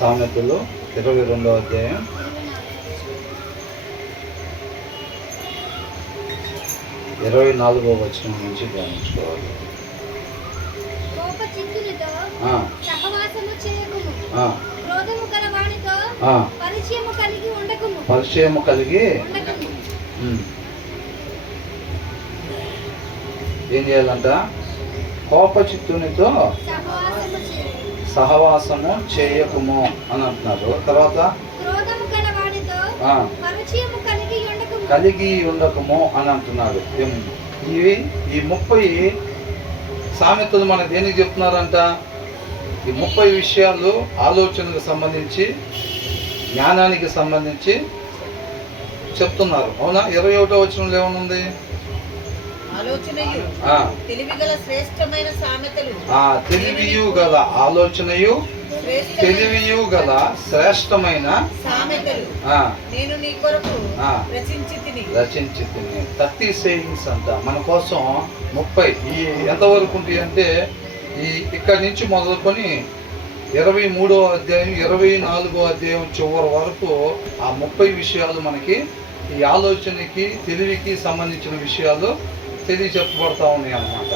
సామెతలు 22వ అధ్యాయం 24వ వచనం నుంచి ధ్యానించుకోవాలి. పరిచయము కలిగి ఏం చేయాలంట? కోపచిత్తునితో సహవాసము చేయకుము అని అంటున్నారు. తర్వాత కలిగి ఉండకము అని అంటున్నాడు. ఈ 30 సామెతలు మనకు దేనికి చెప్తున్నారంట? ఈ 30 విషయాలు ఆలోచనకు సంబంధించి, జ్ఞానానికి సంబంధించి చెప్తున్నారు. అవునా? 21వ వచనంలో ఏమనుంది? తెలివియు గల ఆలోచనయు తెలివియు గల శ్రేష్టమైన రచించి 30 సేయింగ్స్ అంట మన కోసం. 30 ఎంతవరకు ఉంటాయి అంటే ఇక్కడి నుంచి మొదలుకొని 23వ అధ్యాయం 24వ అధ్యాయం చివరి వరకు ఆ 30 విషయాలు మనకి ఈ ఆలోచనకి తెలివికి సంబంధించిన విషయాలు తెలియచెప్పబడతా ఉన్నాయి అన్నమాట.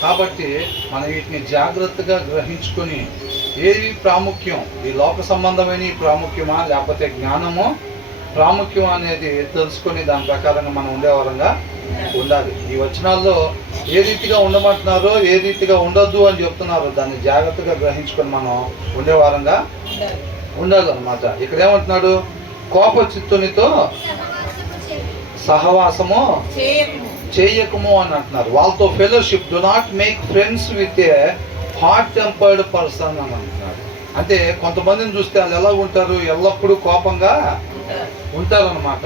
కాబట్టి మనం వీటిని జాగ్రత్తగా గ్రహించుకొని ఏది ప్రాముఖ్యం, ఈ లోక సంబంధమైన ప్రాముఖ్యమా లేకపోతే జ్ఞానము ప్రాముఖ్యం అనేది తెలుసుకొని దాని ప్రకారంగా మనం ఉండేవారంగా ఉండాలి. ఈ వచనాల్లో ఏ రీతిగా ఉండమంటున్నారో ఏ రీతిగా ఉండొద్దు అని చెప్తున్నారో దాన్ని జాగ్రత్తగా గ్రహించుకొని మనం ఉండేవారంగా ఉండాలన్నమాట. ఇక్కడ ఏమంటున్నాడు? కోపచిత్తునితో సహవాసము చేయకము అని అంటున్నారు. వాళ్ళతో fellowship, do not make friends with a hot tempered person అని అంటున్నారు. అంటే కొంతమందిని చూస్తే వాళ్ళు ఎలా ఉంటారు? ఎల్లప్పుడూ కోపంగా ఉంటారు అన్నమాట.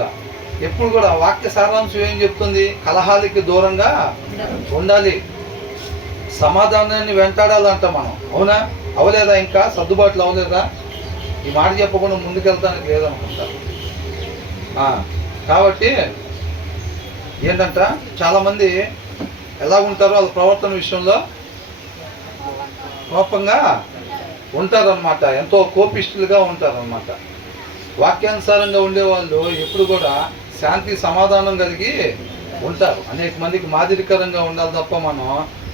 ఎప్పుడు కూడా వాక్య సారాంశం ఏం చెప్తుంది? కలహాలకి దూరంగా ఉండాలి, సమాధానాన్ని వెంటాడాలంట మనం. అవునా? అవలేదా? ఇంకా సర్దుబాట్లు అవలేదా? ఈ మాట చెప్పకుండా ముందుకెళ్తానికి లేదనుకుంటా. కాబట్టి ఏంటంట, చాలామంది ఎలా ఉంటారో వాళ్ళ ప్రవర్తన విషయంలో కోపంగా ఉంటారనమాట. ఎంతో కోపిష్ఠులుగా ఉంటారనమాట. వాక్యానుసారంగా ఉండేవాళ్ళు ఎప్పుడు కూడా శాంతి సమాధానం కలిగి ఉంటారు. అనేక మందికి మాదిరికరంగా ఉండాలి తప్ప మనం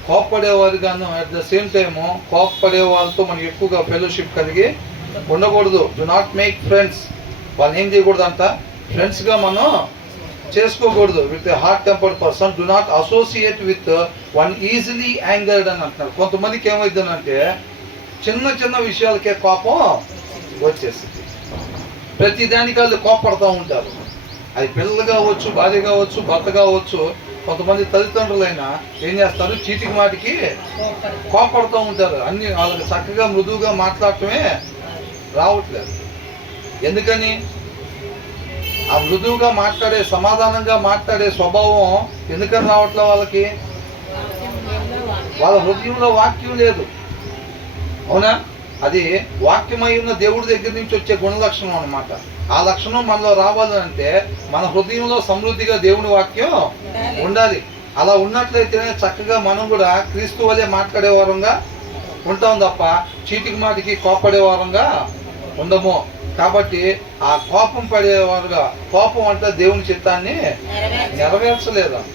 కోప్పడేవారిగాను అట్ ద సేమ్ టైము కోప్పడే వాళ్ళతో మనం ఎక్కువగా ఫెలోషిప్ కలిగి ఉండకూడదు. Do not make friends. వాళ్ళని ఏం చేయకూడదు అంట? ఫ్రెండ్స్గా మనం చేసుకోకూడదు. With hot tempered person do not associate with one easily angered అని అంటున్నారు. కొంతమందికి ఏమైందంటే చిన్న చిన్న విషయాలకే కోపం వచ్చేసింది. ప్రతిదానికి వాళ్ళు కోప్పడుతూ ఉంటారు. అది పిల్లలు కావచ్చు, భార్య కావచ్చు, భర్త కావచ్చు. కొంతమంది తల్లిదండ్రులైనా ఏం చేస్తారు? చీటికి మాటికి కోప్పడుతూ ఉంటారు. అన్ని వాళ్ళకి చక్కగా మృదువుగా మాట్లాడటమే రావట్లేదు. ఎందుకని? ఆ మృదువుగా మాట్లాడే, సమాధానంగా మాట్లాడే స్వభావం ఎందుకని రావట్లేదు వాళ్ళకి? వాళ్ళ హృదయంలో వాక్యం లేదు. అవునా? అది వాక్యమై ఉన్న దేవుడి దగ్గర నుంచి వచ్చే గుణలక్షణం అన్నమాట. ఆ లక్షణం మనలో రావాలంటే మన హృదయంలో సమృద్ధిగా దేవుని వాక్యం ఉండాలి. అలా ఉన్నట్లయితేనే చక్కగా మనం కూడా క్రీస్తు వలె మాట్లాడే వారంగా ఉంటాం తప్ప చీటికి మాటికి కోపడే వారంగా ఉండము. కాబట్టి ఆ కోపం పడేవారుగా, కోపం అంటే దేవుని చిత్తాన్ని నెరవేర్చలేదంట.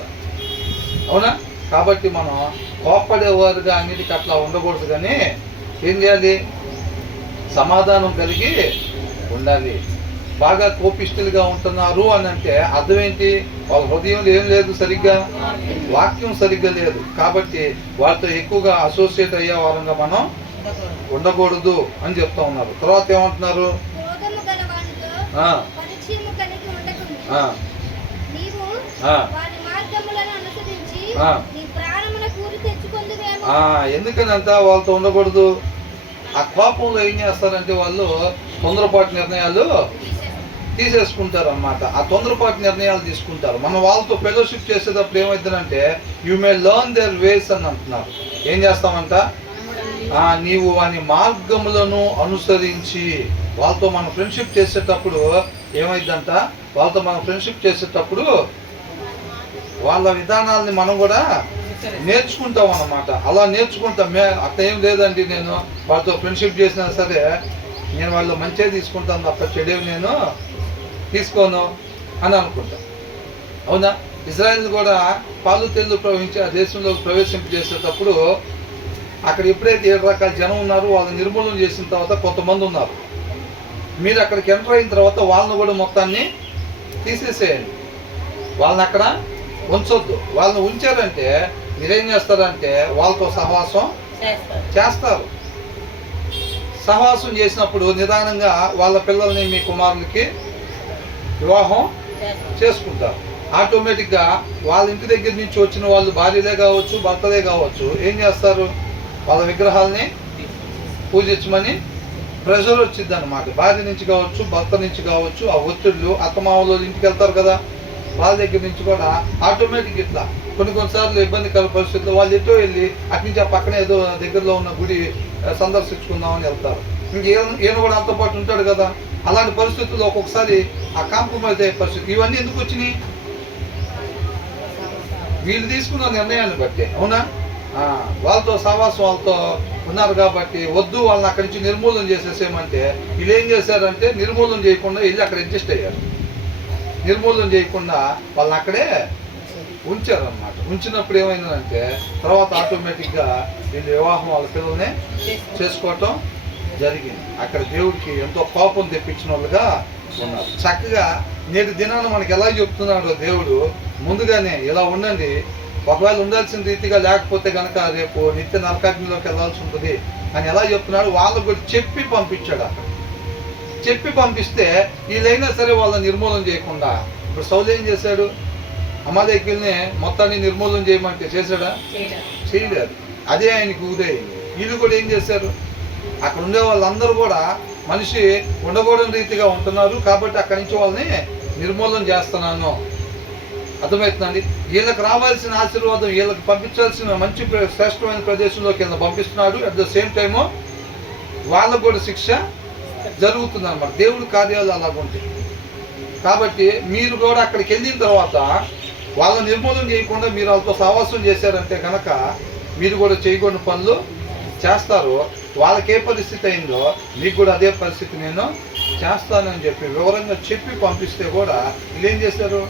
అవునా? కాబట్టి మనం కోపడేవారుగా అన్నిటికీ అట్లా ఉండకూడదు. కానీ ఏం చేయాలి? సమాధానం కలిగి ఉండాలి. బాగా కోపిష్ఠులుగా ఉంటున్నారు అని అంటే అర్థం ఏంటి? వాళ్ళ హృదయంలో ఏం లేదు, సరిగ్గా వాక్యం సరిగ్గా లేదు. కాబట్టి వాళ్ళతో ఎక్కువగా అసోసియేట్ అయ్యే వారంగా మనం ఉండకూడదు అని చెప్తా ఉన్నారు. తర్వాత ఏమంటున్నారు? ఎందుకనంత వాళ్ళతో ఉండకూడదు? ఆ కోపంలో ఏం చేస్తారంటే వాళ్ళు తొందరపాటు నిర్ణయాలు తీసేసుకుంటారు అన్నమాట. ఆ తొందరపాటు నిర్ణయాలు తీసుకుంటారు. మనం వాళ్ళతో ఫెలోషిప్ చేసేటప్పుడు ఏమవుతుందంటే యు మే లెర్న్ దేర్ వేస్ అని అంటున్నారు. ఏం చేస్తామంట? నీవు వాని మార్గములను అనుసరించి. వాళ్ళతో మనం ఫ్రెండ్షిప్ చేసేటప్పుడు ఏమైందంట? వాళ్ళతో మనం ఫ్రెండ్షిప్ చేసేటప్పుడు వాళ్ళ విధానాలని మనం కూడా నేర్చుకుంటాం అన్నమాట. అలా నేర్చుకుంటాం. అట్లా ఏం లేదండి, నేను వాళ్ళతో ఫ్రెండ్షిప్ చేసినా సరే నేను వాళ్ళు మంచిగా తీసుకుంటాను తప్ప చెడేవి నేను తీసుకోను అని అనుకుంటా. అవునా? ఇజ్రాయెల్ కూడా పాలు తెల్లు ప్రవహించి ఆ దేశంలోకి ప్రవేశింపజేసేటప్పుడు అక్కడ ఎప్పుడైతే 7 రకాల జనం ఉన్నారో వాళ్ళని నిర్మూలన చేసిన తర్వాత కొంతమంది ఉన్నారు. మీరు అక్కడికి ఎంటర్ అయిన తర్వాత వాళ్ళని కూడా మొత్తాన్ని తీసేసేయండి, వాళ్ళని అక్కడ ఉంచొద్దు. వాళ్ళని ఉంచారంటే మీరేం చేస్తారంటే వాళ్ళతో సహవాసం చేస్తారు. సహవాసం చేసినప్పుడు నిదానంగా వాళ్ళ పిల్లల్ని మీ కుమారులకి వివాహం చేసుకుంటారు. ఆటోమేటిక్గా వాళ్ళ ఇంటి దగ్గర నుంచి వచ్చిన వాళ్ళు భార్యలే కావచ్చు, భర్తలే కావచ్చు, ఏం చేస్తారు? వాళ్ళ విగ్రహాలని పూజించమని ప్రెషర్ వచ్చింది అన్నమాట. భార్య నుంచి కావచ్చు, భర్త నుంచి కావచ్చు, ఆ ఒత్తిళ్ళు. అత్తమామలు ఇంటికి వెళ్తారు కదా, వాళ్ళ దగ్గర నుంచి కూడా ఆటోమేటిక్ ఇట్లా కొన్నిసార్లు ఇబ్బందికర పరిస్థితుల్లో వాళ్ళు ఎటో వెళ్ళి అటు నుంచి ఆ పక్కన ఏదో దగ్గరలో ఉన్న గుడి సందర్శించుకుందామని వెళ్తారు. ఈయన కూడా అంత పాటు ఉంటాడు కదా. అలాంటి పరిస్థితుల్లో ఒక్కొక్కసారి ఆ కాంప్రమైజ్ అయ్యే పరిస్థితి. ఇవన్నీ ఎందుకు వచ్చినాయి? వీళ్ళు తీసుకున్న నిర్ణయాన్ని బట్టి. అవునా? వాళ్ళతో సహవాసం వాళ్ళతో ఉన్నారు కాబట్టి వద్దు, వాళ్ళని అక్కడి నుంచి నిర్మూలన చేసేసేమంటే వీళ్ళు ఏం చేశారంటే నిర్మూలన చేయకుండా వెళ్ళి అక్కడ అడ్జస్ట్ అయ్యారు. నిర్మూలన చేయకుండా వాళ్ళని అక్కడే ఉంచారన్నమాట. ఉంచినప్పుడు ఏమైందంటే తర్వాత ఆటోమేటిక్గా వీళ్ళు వివాహం వాళ్ళ పిల్లల్ని చేసుకోవటం జరిగింది. అక్కడ దేవుడికి ఎంతో కోపం తెప్పించిన వాళ్ళుగా ఉన్నారు. చక్కగా నేటి దినాన్ని మనకి ఎలా చెప్తున్నాడో దేవుడు, ముందుగానే ఇలా ఉండండి, ఒకవేళ ఉండాల్సిన రీతిగా లేకపోతే కనుక రేపు నిత్య నరకాగ్నిలోకి వెళ్ళాల్సి ఉంటుంది అని ఎలా చెప్తున్నాడు. వాళ్ళకు కూడా చెప్పి పంపించాడు. అక్కడ చెప్పి పంపిస్తే వీళ్ళైనా సరే వాళ్ళని నిర్మూలన చేయకుండా. ఇప్పుడు సౌలు ఏం చేశాడు? అమాలేకీయుల్ని మొత్తాన్ని నిర్మూలన చేయమంటే చేశాడా? చేయలేదు. అదే ఆయనకు ఉదయింది. వీళ్ళు కూడా ఏం చేశారు? అక్కడ ఉండే వాళ్ళందరూ కూడా మనిషి ఉండకూడని రీతిగా ఉంటున్నారు కాబట్టి అక్కడి నుంచి వాళ్ళని నిర్మూలన చేస్తున్నాను. అర్థమవుతుందండి? వీళ్ళకి రావాల్సిన ఆశీర్వాదం, వీళ్ళకి పంపించాల్సిన మంచి శ్రేష్టమైన ప్రదేశంలోకి వీళ్ళని పంపిస్తున్నాడు. అట్ ద సేమ్ టైము వాళ్ళకు కూడా శిక్ష జరుగుతుంది అన్నమాట. దేవుడి కార్యాలు అలాగుంటాయి. కాబట్టి మీరు కూడా అక్కడికి వెళ్ళిన తర్వాత వాళ్ళని నిర్మూలన చేయకుండా మీరు వాళ్ళతో సహవాసం చేశారంటే కనుక మీరు కూడా చేయకూడని పనులు చేస్తారు. వాళ్ళకి ఏ పరిస్థితి అయిందో మీకు కూడా అదే పరిస్థితి నేను చేస్తానని చెప్పి వివరంగా చెప్పి పంపిస్తే కూడా వీళ్ళు ఏం చేశారు?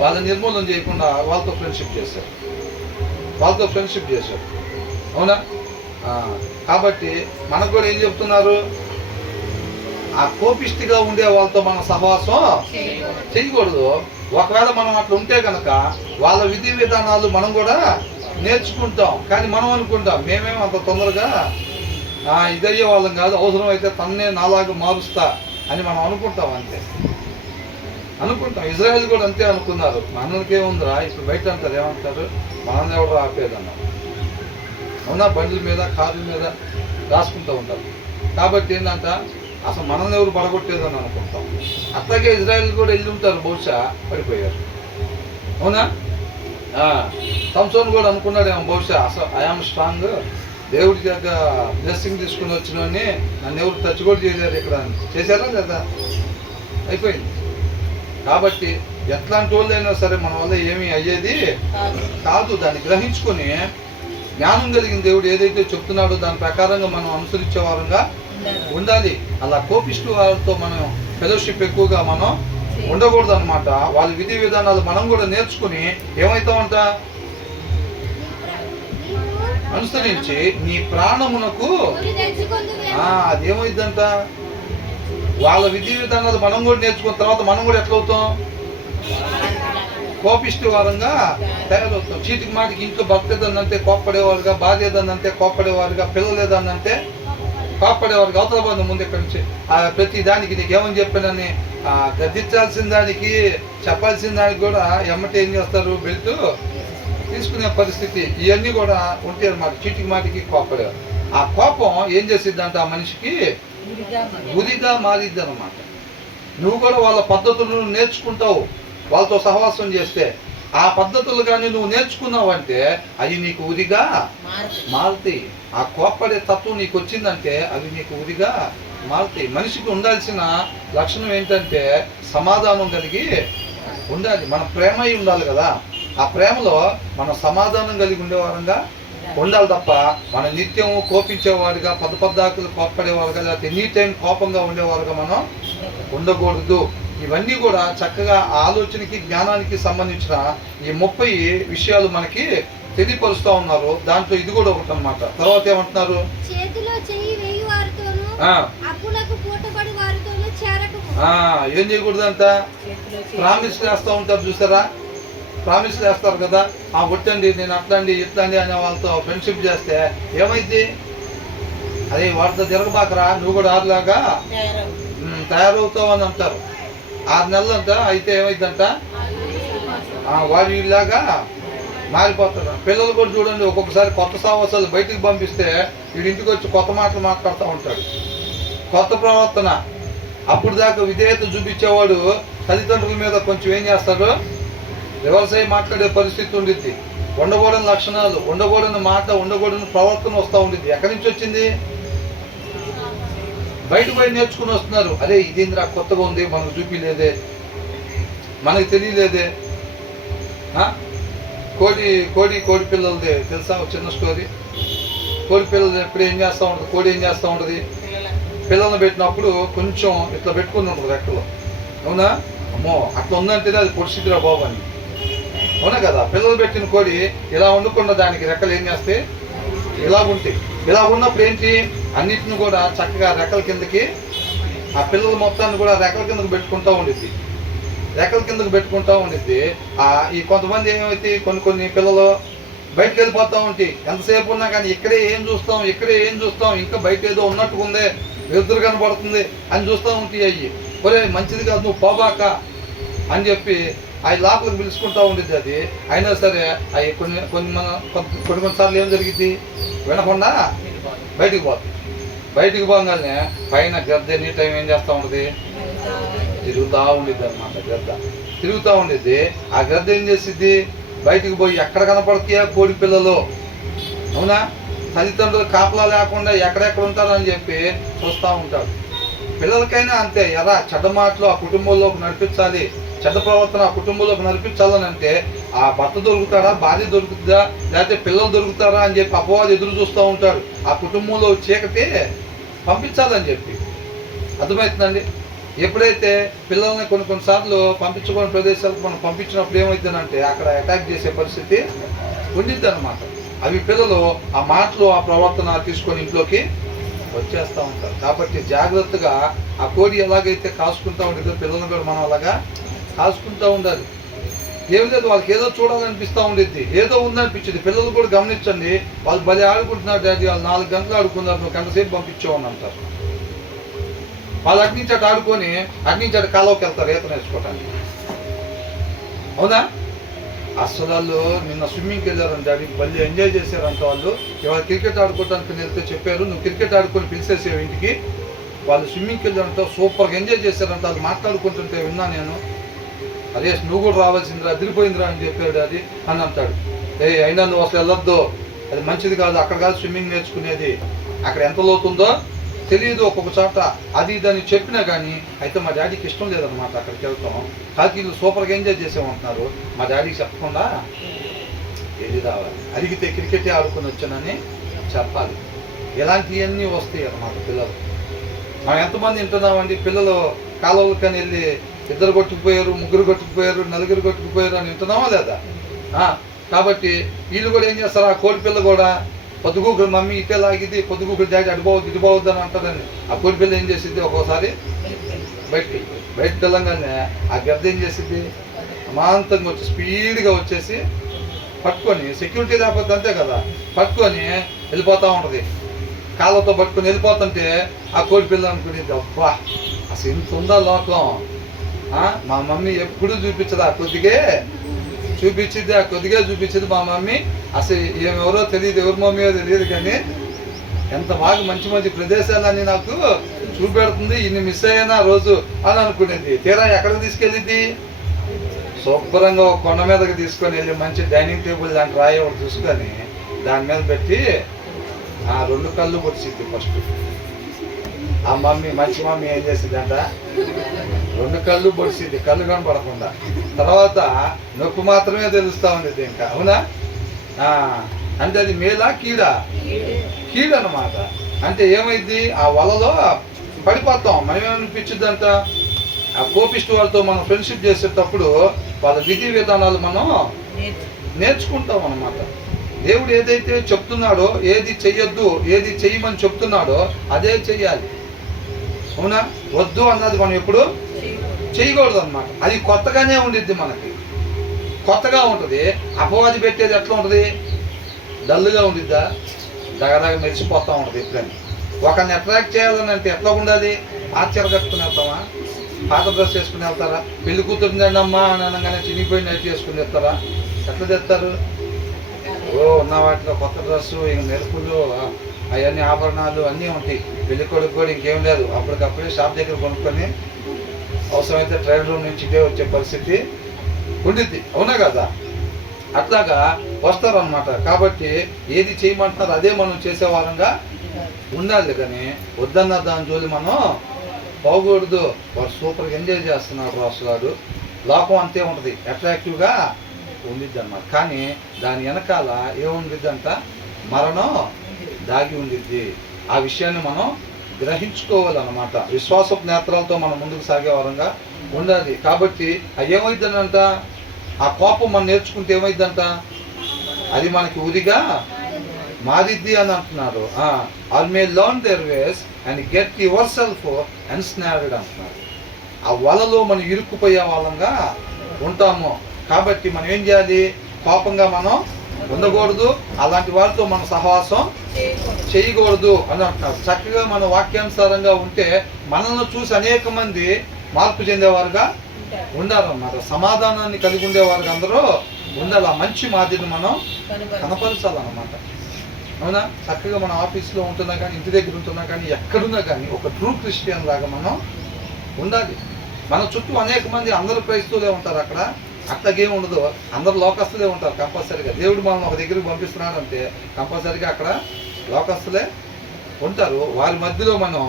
వాళ్ళని నిర్మూలన చేయకుండా వాళ్ళతో ఫ్రెండ్షిప్ చేశారు. అవునా? కాబట్టి మనకు కూడా ఏం చెప్తున్నారు? ఆ కోపిష్టిగా ఉండే వాళ్ళతో మనం సహవాసం చేయకూడదు. ఒకవేళ మనం అట్లా ఉంటే కనుక వాళ్ళ విధి విధానాలు మనం కూడా నేర్చుకుంటాం. కానీ మనం అనుకుంటాం మేమేమో అంత తొందరగా ఇదయ్యే వాళ్ళం కాదు, అవసరం అయితే తన్నే నాలాగా మారుస్తా అని మనం అనుకుంటాం. అంతే అనుకుంటాం. ఇజ్రాయెల్ కూడా అంతే అనుకున్నారు. మనకేముందిరా, ఇప్పుడు బయట అంటారు ఏమంటారు, మనల్ని ఎవరు ఆపేదన్నారు. అవునా? బండ్ల మీద కార్ల మీద రాసుకుంటూ ఉంటారు. కాబట్టి ఏంటంట అసలు మనల్ని ఎవరు పడగొట్టేదని అనుకుంటాం. అట్లాగే ఇజ్రాయెల్ కూడా వెళ్ళి ఉంటారు, బహుశా పడిపోయారు. అవునా? సంసోన్ కూడా అనుకున్నాడేమో బహుశా, అసలు ఐఆమ్ స్ట్రాంగ్, దేవుడి దగ్గర బ్లెస్సింగ్ తీసుకుని వచ్చినోని నన్ను ఎవరు టచ్ కూడా చేయలేరు. ఇక్కడ చేశారా లేదా? అయిపోయింది. కాబట్టి ఎట్లాంటి వాళ్ళైనా సరే మన వల్ల ఏమీ అయ్యేది కాదు. దాన్ని గ్రహించుకొని జ్ఞానం కలిగిన దేవుడు ఏదైతే చెప్తున్నాడో దాని ప్రకారంగా మనం అనుసరించే వారంగా ఉండాలి. అలా కోపిష్టి వాళ్ళతో మనం ఫెలోషిప్ ఎక్కువగా మనం ఉండకూడదు అనమాట. వాళ్ళ విధి విధానాలు మనం కూడా నేర్చుకుని ఏమవుతామంట? అనుసరించి నీ ప్రాణమునకు అదేమైందంట? వాళ్ళ విధి విధానాలు మనం కూడా నేర్చుకున్న తర్వాత మనం కూడా ఎట్లవుతాం? కోపిష్టి వారంగా తయారవుతాం. చీటికి మాటికి ఇంట్లో భర్త ఏదన్నంటే కోప్పడేవారుగా, భార్య ఏదన్నంటే కోప్పడేవారుగా, పిల్లలు ఏదన్నంటే కోప్పడేవారుగా. అవతల బంధం ముందు ఇక్కడి నుంచి ప్రతి దానికి నీకేమని చెప్పానని గద్దించాల్సిన దానికి, చెప్పాల్సిన దానికి కూడా ఎమ్మటి ఏం చేస్తారు? బెల్ట్ తీసుకునే పరిస్థితి. ఇవన్నీ కూడా ఉంటాయి అన్నమాట. చీటికి మాటికి కోప్పడేవారు. ఆ కోపం ఏం చేసిద్దంట? ఆ మనిషికి గురిగా మారిద్ది అనమాట. నువ్వు కూడా వాళ్ళ పద్ధతులను నేర్చుకుంటావు వాళ్ళతో సహవాసం చేస్తే. ఆ పద్ధతులు కానీ నువ్వు నేర్చుకున్నావంటే అవి నీకు ఉరిగా మారుతాయి. ఆ కోప్పడే తత్వం నీకు వచ్చిందంటే అవి నీకు ఉరిగా మారుతాయి. మనిషికి ఉండాల్సిన లక్షణం ఏంటంటే సమాధానం కలిగి ఉండాలి. మన ప్రేమ ఉండాలి కదా. ఆ ప్రేమలో మనం సమాధానం కలిగి ఉండేవారంగా ఉండాలి తప్ప మన నిత్యం కోపించేవారుగా పద్దాకులు కోప్పడేవారుగా లేకపోతే ఎనీ టైం కోపంగా ఉండేవారుగా మనం ఉండకూడదు. ఇవన్నీ కూడా చక్కగా ఆలోచనకి జ్ఞానానికి సంబంధించిన ఈ 30 విషయాలు మనకి తెలియపరుస్తూ ఉన్నారు. దాంట్లో ఇది కూడా ఒకటి అన్నమాట. తర్వాత ఏమంటున్నారు, ఏం చేయకూడదంట, ప్రామిస్ చేస్తూ ఉంటారు చూసారా, ప్రామిస్ చేస్తారు కదా, కొట్టండి నేను అట్లండి ఇట్లండి అనే వాళ్ళతో ఫ్రెండ్షిప్ చేస్తే ఏమైంది, అదే వాటితో తిరగబాకరా నువ్వు కూడా ఆరులాగా తయారవుతావు అని అంటారు. 6 నెలలంట అయితే ఏమైందంట, వాడు వీళ్ళలాగా మారిపోతాడు. పిల్లలు కూడా చూడండి, ఒక్కొక్కసారి కొత్త సాహసాలు బయటికి పంపిస్తే వీడి ఇంటికి వచ్చి కొత్త మాటలు మాట్లాడుతూ ఉంటాడు, కొత్త ప్రవర్తన. అప్పుడు దాకా విధేయత చూపించేవాడు తల్లిదండ్రుల మీద కొంచెం ఏం చేస్తాడు, రివర్స్ అయ్యి మాట్లాడే పరిస్థితి ఉండిద్ది. ఉండకూడని లక్షణాలు, ఉండకూడని మాట, ఉండకూడని ప్రవర్తన వస్తూ ఉండిద్ది. ఎక్కడి నుంచి వచ్చింది, బయటకు పోయి నేర్చుకుని వస్తున్నారు. అరే ఇదేంద్రా కొత్తగా ఉంది, మనకు చూపిలేదే, మనకు తెలియలేదే. కోడి పిల్లలది తెలుసా ఒక చిన్న స్టోరీ. కోడి పిల్లలు ఎప్పుడు ఏం చేస్తూ ఉంటుంది, కోడి ఏం చేస్తూ ఉంటుంది, పిల్లల్ని పెట్టినప్పుడు కొంచెం ఇట్లా పెట్టుకుని ఉంటుంది రెక్కలో. అవునా, అమ్మో అట్లా ఉందంటేనే అది పొడిచిద్దిరా బాబు అని. అవునా కదా, పిల్లలు పెట్టిన కోడి ఇలా ఉండకుండా దానికి రెక్కలు ఏం చేస్తే ఇలా ఉంటాయి. ఇలా ఉన్నప్పుడు ఏంటి, అన్నిటిని కూడా చక్కగా రెక్కల కిందకి, ఆ పిల్లల మొత్తాన్ని కూడా రెక్కల కిందకి పెట్టుకుంటూ ఉండిద్ది, రెక్కల కిందకి పెట్టుకుంటూ ఉండిద్ది. ఈ కొంతమంది ఏమైతే కొన్ని పిల్లలు బయటకు వెళ్ళిపోతూ ఉంటాయి. ఎంతసేపు ఉన్నా కానీ ఇక్కడే ఏం చూస్తాం, ఇంకా బయట ఏదో ఉన్నట్టుకుందే, ఎదురు కనబడుతుంది అని చూస్తూ ఉంటాయి. అయ్యి ఒరే మంచిది కాదు నువ్వు పోబాక అని చెప్పి అవి లోపలికి పిలుచుకుంటూ ఉండిద్ది. అది అయినా సరే అవి కొన్నిసార్లు ఏం జరిగింది, వినకుండా బయటికి పోగానే పైన గద్ద ఎనీ టైం ఏం చేస్తూ ఉంటుంది, తిరుగుతూ ఉండిద్ది అనమాట. గద్ద తిరుగుతూ ఉండిద్ది. ఆ గద్ద ఏం చేసిద్ది, బయటికి పోయి ఎక్కడ కనపడతాయా కోడి పిల్లలు. అవునా, తల్లిదండ్రులు కాపలా లేకుండా ఎక్కడెక్కడ ఉంటారని చెప్పి చూస్తూ ఉంటాడు. పిల్లలకైనా అంతే, చెడ్డ మాటలు ఆ కుటుంబంలోకి నడిపించాలి, చెడ్డ ప్రవర్తన ఆ కుటుంబంలోకి నడిపించాలని అంటే ఆ భర్త దొరుకుతాడా, భార్య దొరుకుతుందా, లేకపోతే పిల్లలు దొరుకుతారా అని చెప్పి అపవాది ఎదురు చూస్తూ ఉంటాడు. ఆ కుటుంబంలో చీకటి పంపించాలని చెప్పి. అర్థమవుతుందండి. ఎప్పుడైతే పిల్లల్ని కొన్నిసార్లు పంపించుకునే ప్రదేశాలకు మనం పంపించినప్పుడు ఏమవుతుందంటే అక్కడ అటాక్ చేసే పరిస్థితి ఉండిద్ది అనమాట. అవి పిల్లలు ఆ మాటలు ఆ ప్రవర్తన తీసుకొని ఇంట్లోకి వచ్చేస్తూ ఉంటారు. కాబట్టి జాగ్రత్తగా ఆ కోడి ఎలాగైతే కాసుకుంటూ ఉండేదో పిల్లలను కూడా మనం అలాగా కాసుకుంటూ ఉండాలి. ఏం లేదు, వాళ్ళకి ఏదో చూడాలనిపిస్తూ ఉండేది, ఏదో ఉందనిపించింది. పిల్లలు కూడా గమనించండి, వాళ్ళు భలే ఆడుకుంటున్నారు డాడీ, వాళ్ళు 4 గంటలు ఆడుకున్నారు, నువ్వు గంట సేపు పంపించావని అంటారు. వాళ్ళు అటు అటు ఆడుకొని అటు కాలువకి వెళ్తారు ఈత నేర్చుకోవటానికి. అవునా, అసలు వాళ్ళు నిన్న స్విమ్మింగ్కి వెళ్ళారండి, డాడీ భలే ఎంజాయ్ చేశారంట వాళ్ళు. ఇవాళ క్రికెట్ ఆడుకోవటానికి వెళ్తే చెప్పారు, నువ్వు క్రికెట్ ఆడుకొని పిలిచేసావు ఇంటికి. వాళ్ళు స్విమ్మింగ్కి వెళ్ళారంట, సూపర్గా ఎంజాయ్ చేశారంట. వాళ్ళు మాట్లాడుకుంటుంటే విన్నా నేను. అరే నువ్వు కూడా రావాల్సిందిరా, అదిరిపోయిందిరా అని చెప్పాడు అది అని అంటాడు. అయినా నువ్వు అసలు వెళ్ళొద్దు, అది మంచిది కాదు, అక్కడ కాదు స్విమ్మింగ్ నేర్చుకునేది, అక్కడ ఎంత లోతుందో తెలియదు ఒక్కొక్క చోట, అది ఇదని చెప్పినా కానీ. అయితే మా డాడీకి ఇష్టం లేదనమాట అక్కడికి వెళ్తాం. కాకి వీళ్ళు సూపర్గా ఎంజాయ్ చేసామంటున్నారు, మా డాడీకి చెప్పకుండా వెళ్ళి రావాలి, అడిగితే క్రికెటే ఆడుకొని వచ్చానని చెప్పాలి. ఇలాంటివన్నీ వస్తాయి అన్నమాట పిల్లలు. మనం ఎంతమంది వింటున్నామండి, పిల్లలు కాలువలకని వెళ్ళి 2 కొట్టుకుపోయారు, 3 కొట్టుకుపోయారు, 4 కొట్టుకుపోయారు అని వింటున్నామా లేదా? కాబట్టి వీళ్ళు కూడా ఏం చేస్తారు, ఆ కోడి పిల్ల కూడా పొద్దుగూకులు మమ్మీ ఇటే లాగిద్ది, పొద్దుగూకులు డాడీ అడిపోవద్దు ఇటుపోవద్దు అని అంటారండి. ఆ కోడి పిల్ల ఏం చేసిద్ది, ఒక్కోసారి బయటకు వెళ్ళంగానే ఆ గద్ద ఏం చేసిద్ది, అమాంతంగా వచ్చి స్పీడ్గా వచ్చేసి పట్టుకొని, సెక్యూరిటీ లేకపోతే అంతే కదా, పట్టుకొని వెళ్ళిపోతూ ఉంటుంది. కాళ్ళతో పట్టుకొని వెళ్ళిపోతుంటే ఆ కోడి పిల్ల అనుకునేది, అబ్బా అసలు ఇంత ఉందా లోకం, మా మమ్మీ ఎప్పుడు చూపించదు, ఆ కొద్దిగే చూపించింది మా మమ్మీ. అసలు ఎవరో తెలియదు, ఎవరి మమ్మీయో తెలియదు, కానీ ఎంత బాగా మంచి మంచి ప్రదేశాలన్నీ నాకు చూపెడుతుంది, ఇన్ని మిస్ అయ్యానా రోజు అని అనుకునేది. తీరా ఎక్కడికి తీసుకెళ్ళింది, శుభ్రంగా ఒక కొండ మీదకి తీసుకొని వెళ్ళి మంచి డైనింగ్ టేబుల్ లాంటి రాయి ఒకటి చూసుకొని దాని మీద పెట్టి ఆ 2 కళ్ళు పొడిచిద్ది. ఫస్ట్ ఆ మమ్మీ, మంచి మమ్మీ ఏం చేసింది అంట, 2 కళ్ళు పొడిచిద్ది, కళ్ళు కనపడకుండా. తర్వాత నొప్పి మాత్రమే తెలుస్తూ ఉండేది ఇంకా. అవునా, అంటే అది మేలా కీడా? కీడు అనమాట. అంటే ఏమైంది, ఆ వలలో పడిపోతాం. మనం ఏమనిపించిందంట, ఆ కోపిస్ట్ వాళ్ళతో మనం ఫ్రెండ్షిప్ చేసేటప్పుడు వాళ్ళ విధి విధానాలు మనం నేర్చుకుంటాం అన్నమాట. దేవుడు ఏదైతే చెప్తున్నాడో, ఏది చెయ్యొద్దు, ఏది చెయ్యమని చెప్తున్నాడో అదే చెయ్యాలి. అవునా? వద్దు అన్నది మనం ఎప్పుడు చేయకూడదు అన్నమాట. అది కొత్తగానే ఉండిద్ది, మనకి కొత్తగా ఉంటుంది. అపవాది పెట్టేది ఎట్లా ఉంటుంది? డల్లుగా ఉండిద్దా? దగదగ మెరిసిపోతూ ఉంటుంది. ఎప్పుడైనా ఒకరిని అట్రాక్ట్ చేయాలని అంటే ఎట్లా ఉండాలి? ఆశ్చర్య కట్టుకుని వెళ్తామా? పాత డ్రెస్ వేసుకుని వెళ్తారా? పెళ్లి కూతురుందండి అమ్మా అని అనగానే చినిగిపోయి నైట్ చేసుకుని తెస్తారా? ఎట్లా తెస్తారు? ఉన్న వాటిలో కొత్త డ్రెస్సు, ఇంక మెరుపులు, అవన్నీ ఆభరణాలు అన్నీ ఉంటాయి. పెళ్లి కొడుకు కూడా ఇంకేం లేదు, అప్పటికప్పుడే షాప్ దగ్గర కొనుక్కొని అవసరమైతే ట్రైన్ రూమ్ నుంచి ఇదే వచ్చే పరిస్థితి ఉండిద్ది. అవునా కదా? అట్లాగా వస్తారనమాట. కాబట్టి ఏది చేయమంటున్నారు అదే మనం చేసే వారంగా ఉండాలి. కానీ వద్దన్న దాని జోలి మనం పోకూడదు. వాడు సూపర్గా ఎంజాయ్ చేస్తున్నాడు అసలు, లోకం అంతే ఉంటుంది, అట్రాక్టివ్గా ఉండిద్ది అన్నమాట. కానీ దాని వెనకాల ఏముండిద్ది అంట? మరణం దాగి ఉండిద్ది. ఆ విషయాన్ని మనం గ్రహించుకోవాలన్నమాట. విశ్వాసపు నేత్రాలతో మనం ముందుకు సాగే వారంగా ఉండాలి. కాబట్టి అది ఏమైందనంట, ఆ కోపం మనం నేర్చుకుంటే ఏమైందంట, అది మనకి ఉరిగా మారిద్ది అని అంటున్నారు. All may learn their ways and get yourself ensnared అంటున్నారు. ఆ వలలో మనం ఇరుక్కుపోయే వాళ్ళంగా ఉంటాము. కాబట్టి మనం ఏం చేయాలి? కోపంగా మనం ఉండకూడదు, అలాంటి వారితో మనం సహవాసం చేయకూడదు అని అంటున్నారు. చక్కగా మన వాక్యానుసారంగా ఉంటే మనల్ని చూసి అనేక మంది మార్పు చెందేవారుగా ఉండాలన్నమాట. సమాధానాన్ని కలిగి ఉండేవారు అందరూ ఉండాలి. ఆ మంచి మాదిరిని మనం కనపరచాలన్నమాట. అవునా? చక్కగా మన ఆఫీస్లో ఉంటున్నా కానీ, ఇంటి దగ్గర ఉంటున్నా కానీ, ఎక్కడున్నా కానీ ఒక ట్రూ క్రిస్టియన్ లాగా మనం ఉండాలి. మన చుట్టూ అనేక మంది అందరూ క్రైస్తవులే ఉంటారు. అక్కడ అట్లాగేం ఉండదు, అందరు లోకస్తులే ఉంటారు కంపల్సరీగా. దేవుడు మనం ఒక దగ్గరికి పంపిస్తున్నాడంటే కంపల్సరీగా అక్కడ లోకస్తులే ఉంటారు. వారి మధ్యలో మనం